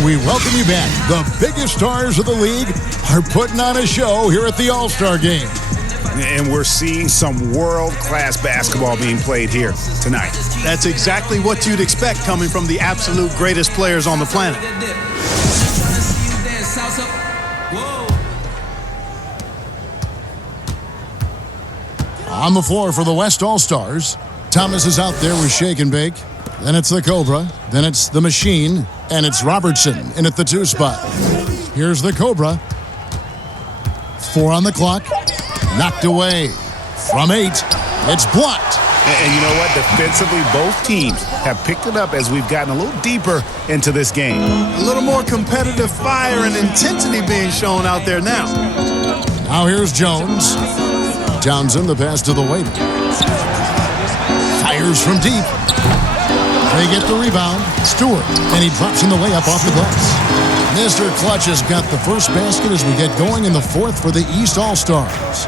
We welcome you back. The biggest stars of the league are putting on a show here at the All-Star Game. And we're seeing some world-class basketball being played here tonight. That's exactly what you'd expect coming from the absolute greatest players on the planet. On the floor for the West All-Stars, Thomas is out there with Shake and Bake. Then it's the Cobra. Then it's the Machine. And it's Robertson in at the 2 spot. Here's the Cobra. 4 on the clock. Knocked away. From 8. It's blocked. And you know what? Defensively, both teams have picked it up as we've gotten a little deeper into this game. A little more competitive fire and intensity being shown out there now. Now here's Jones. Townsend, the pass to the waiter. Fires from deep. They get the rebound. Stewart, and he drops in the layup off the glass. Mr. Clutch has got the first basket as we get going in the 4th for the East All-Stars.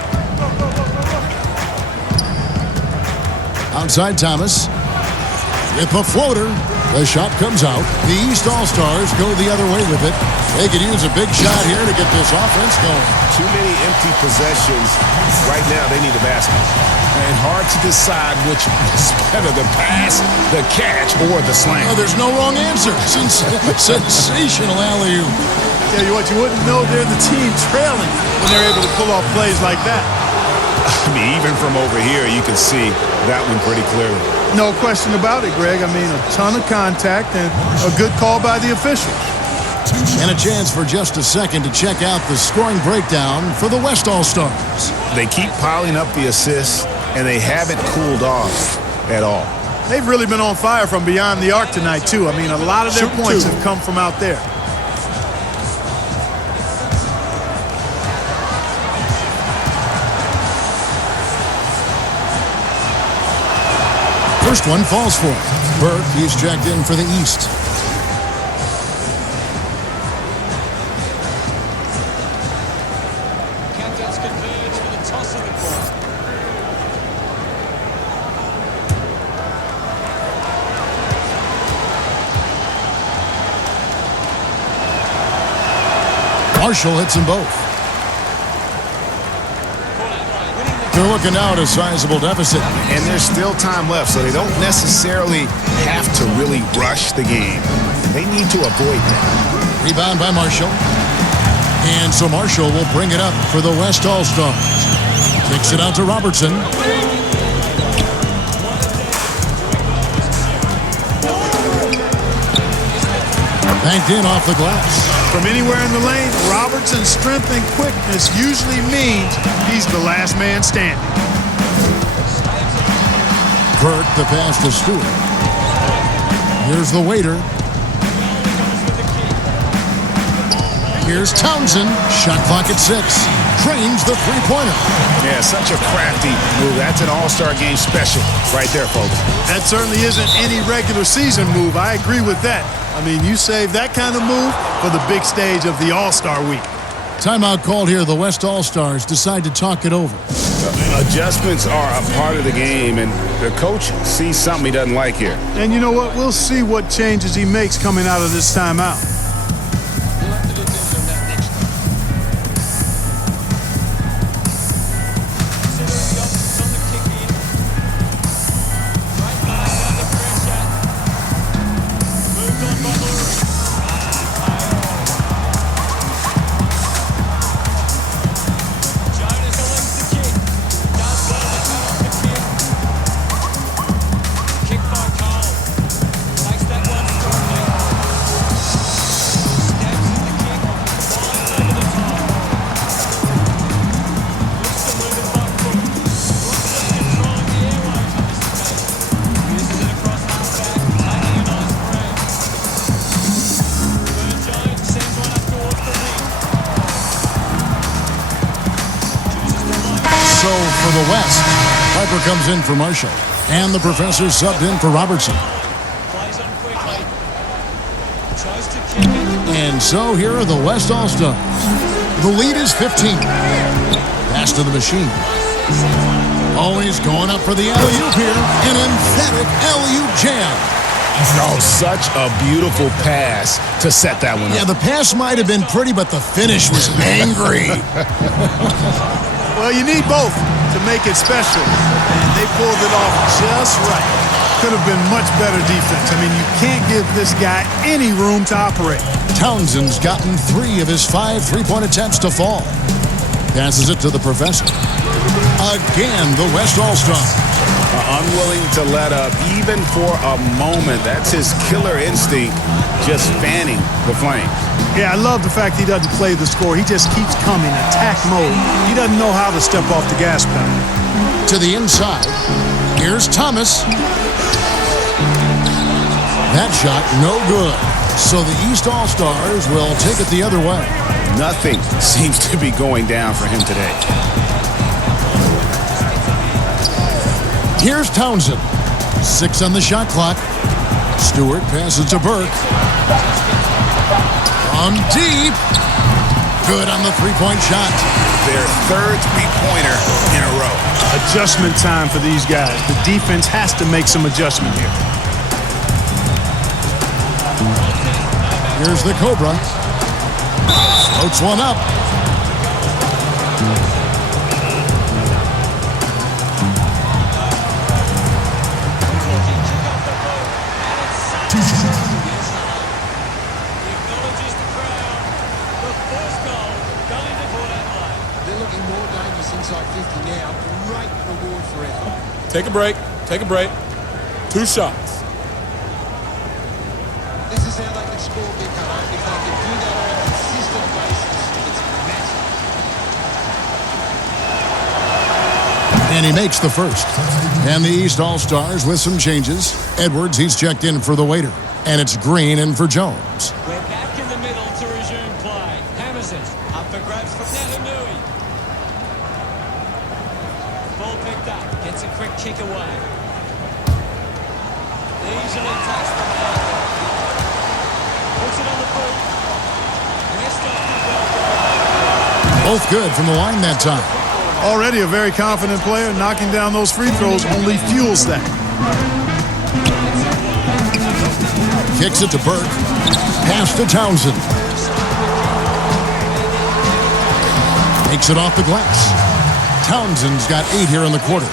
Outside Thomas. With a floater. The shot comes out. The East All-Stars go the other way with it. They could use a big shot here to get this offense going. Too many empty possessions. Right now, they need a basket. And hard to decide which is better, the pass, the catch, or the slam. Oh, there's no wrong answer. Sensational alley-oop. Tell you what, you wouldn't know they're the team trailing when they're able to pull off plays like that. I mean, even from over here, you can see that one pretty clearly. No question about it, Greg. I mean, a ton of contact and a good call by the officials. And a chance for just a second to check out the scoring breakdown for the West All-Stars. They keep piling up the assists, and they haven't cooled off at all. They've really been on fire from beyond the arc tonight, too. I mean, a lot of their points have come from out there. First one falls for him. Burke, he's checked in for the East. Captains converge for the toss of the ball. Marshall hits them both. They're looking out a sizable deficit. And there's still time left, so they don't necessarily have to really rush the game. They need to avoid that. Rebound by Marshall. And so Marshall will bring it up for the West All-Stars. Kicks it out to Robertson. Banked in off the glass. From anywhere in the lane, Robertson's strength and quickness usually means he's the last man standing. Burke, the pass to Stewart. Here's the waiter. Here's Townsend. Shot clock at 6. Drains the three-pointer. Yeah, such a crafty move. That's an all-star game special right there, folks. That certainly isn't any regular season move. I agree with that. I mean, you save that kind of move for the big stage of the All-Star Week. Timeout called here. The West All-Stars decide to talk it over. Adjustments are a part of the game, and the coach sees something he doesn't like here. And you know what? We'll see what changes he makes coming out of this timeout. For the West, Piper comes in for Marshall, and the professor subbed in for Robertson. And so here are the West All-Stars. The lead is 15. Pass to the machine. Always going up for the alley-oop here. An emphatic alley-oop jam. Oh, such a beautiful pass to set that one up. Yeah, the pass might have been pretty, but the finish was angry. Well, you need both to make it special. And they pulled it off just right. Could have been much better defense. I mean, you can't give this guy any room to operate. Townsend's gotten 3 of his 5 three-point attempts to fall. Passes it to the professor. Again, the West All-Stars. Unwilling to let up, even for a moment. That's his killer instinct just fanning the Flames. Yeah, I love the fact he doesn't play the score. He just keeps coming, attack mode. He doesn't know how to step off the gas pedal. To the inside. Here's Thomas. That shot, no good. So the East All-Stars will take it the other way. Nothing seems to be going down for him today. Here's Townsend. 6 on the shot clock. Stewart passes to Burke. From deep. Good on the three-point shot. Their third three-pointer in a row. Adjustment time for these guys. The defense has to make some adjustment here. Here's the Cobra. Floats one up. Take a break. Take a break. 2 shots. This is how they can score big, Hutto. If they can do that on a consistent basis, it's massive. And he makes the first. And the East All-Stars with some changes. Edwards, he's checked in for the waiter. And it's Green in for Jones. We're back in the middle to resume play. Hammers it. Up for grabs from Natanui. Ball picked up. Gets a quick kick away. Easily takes the ball. Puts it on the boot. Both good from the line that time. Already a very confident player. Knocking down those free throws only fuels that. Kicks it to Burke. Pass to Townsend. Takes it off the glass. Townsend's got 8 here in the quarter.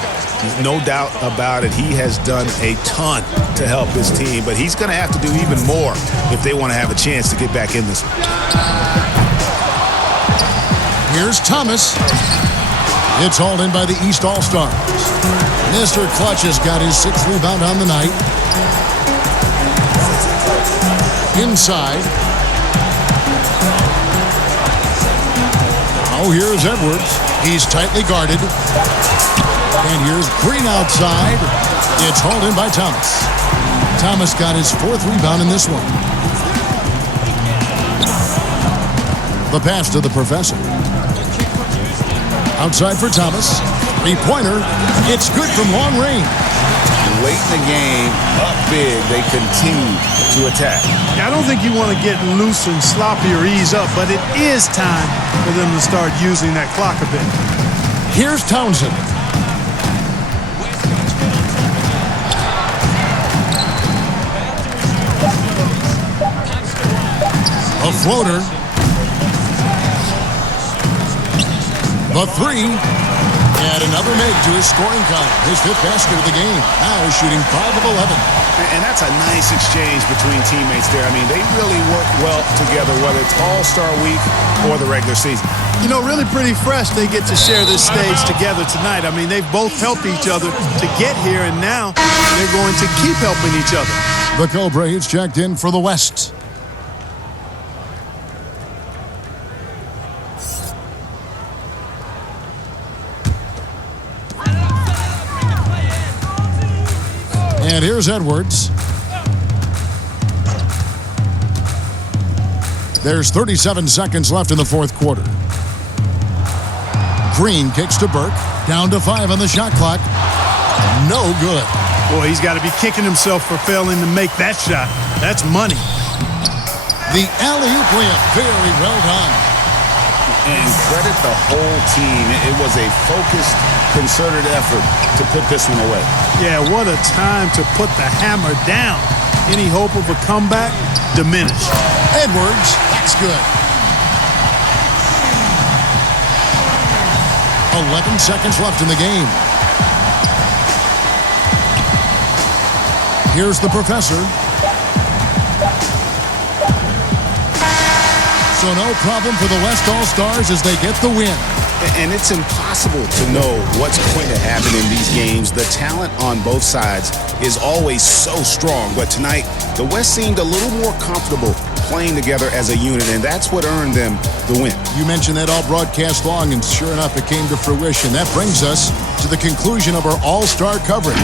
No doubt about it. He has done a ton to help his team, but he's going to have to do even more if they want to have a chance to get back in this one. Here's Thomas. It's hauled in by the East All-Stars. Mr. Clutch has got his 6th rebound on the night. Inside. Now here's Edwards. He's tightly guarded. And here's Green outside. It's hauled in by Thomas. Thomas got his 4th rebound in this one. The pass to the professor. Outside for Thomas. 3-pointer. It's good from long range. Late in the game, up big, they continue to attack. I don't think you want to get loose and sloppy or ease up, but it is time for them to start using that clock a bit. Here's Townsend. A floater. The 3. And another make to his scoring column. His 5th basket of the game. Now he's shooting 5 of 11. And that's a nice exchange between teammates there. I mean, they really work well together, whether it's All-Star Week or the regular season. You know, really pretty fresh they get to share this stage together tonight. I mean, they've both helped each other to get here, and now they're going to keep helping each other. The Cobra is checked in for the West. And here's Edwards. There's 37 seconds left in the 4th quarter. Green kicks to Burke. Down to 5 on the shot clock. No good. Boy, he's got to be kicking himself for failing to make that shot. That's money. The alley-oop layup. Very well done. And credit the whole team. It was a focused, concerted effort to put this one away. Yeah, what a time to put the hammer down. Any hope of a comeback? Diminished. Edwards, that's good. 11 seconds left in the game. Here's the professor. So no problem for the West All-Stars as they get the win. And it's impossible to know what's going to happen in these games. The talent on both sides is always so strong. But tonight, the West seemed a little more comfortable playing together as a unit, and that's what earned them the win. You mentioned that all broadcast long, and sure enough, it came to fruition. That brings us to the conclusion of our all-star coverage.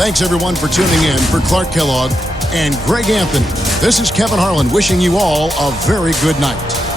Thanks, everyone, for tuning in. For Clark Kellogg and Greg Anthony, this is Kevin Harlan wishing you all a very good night.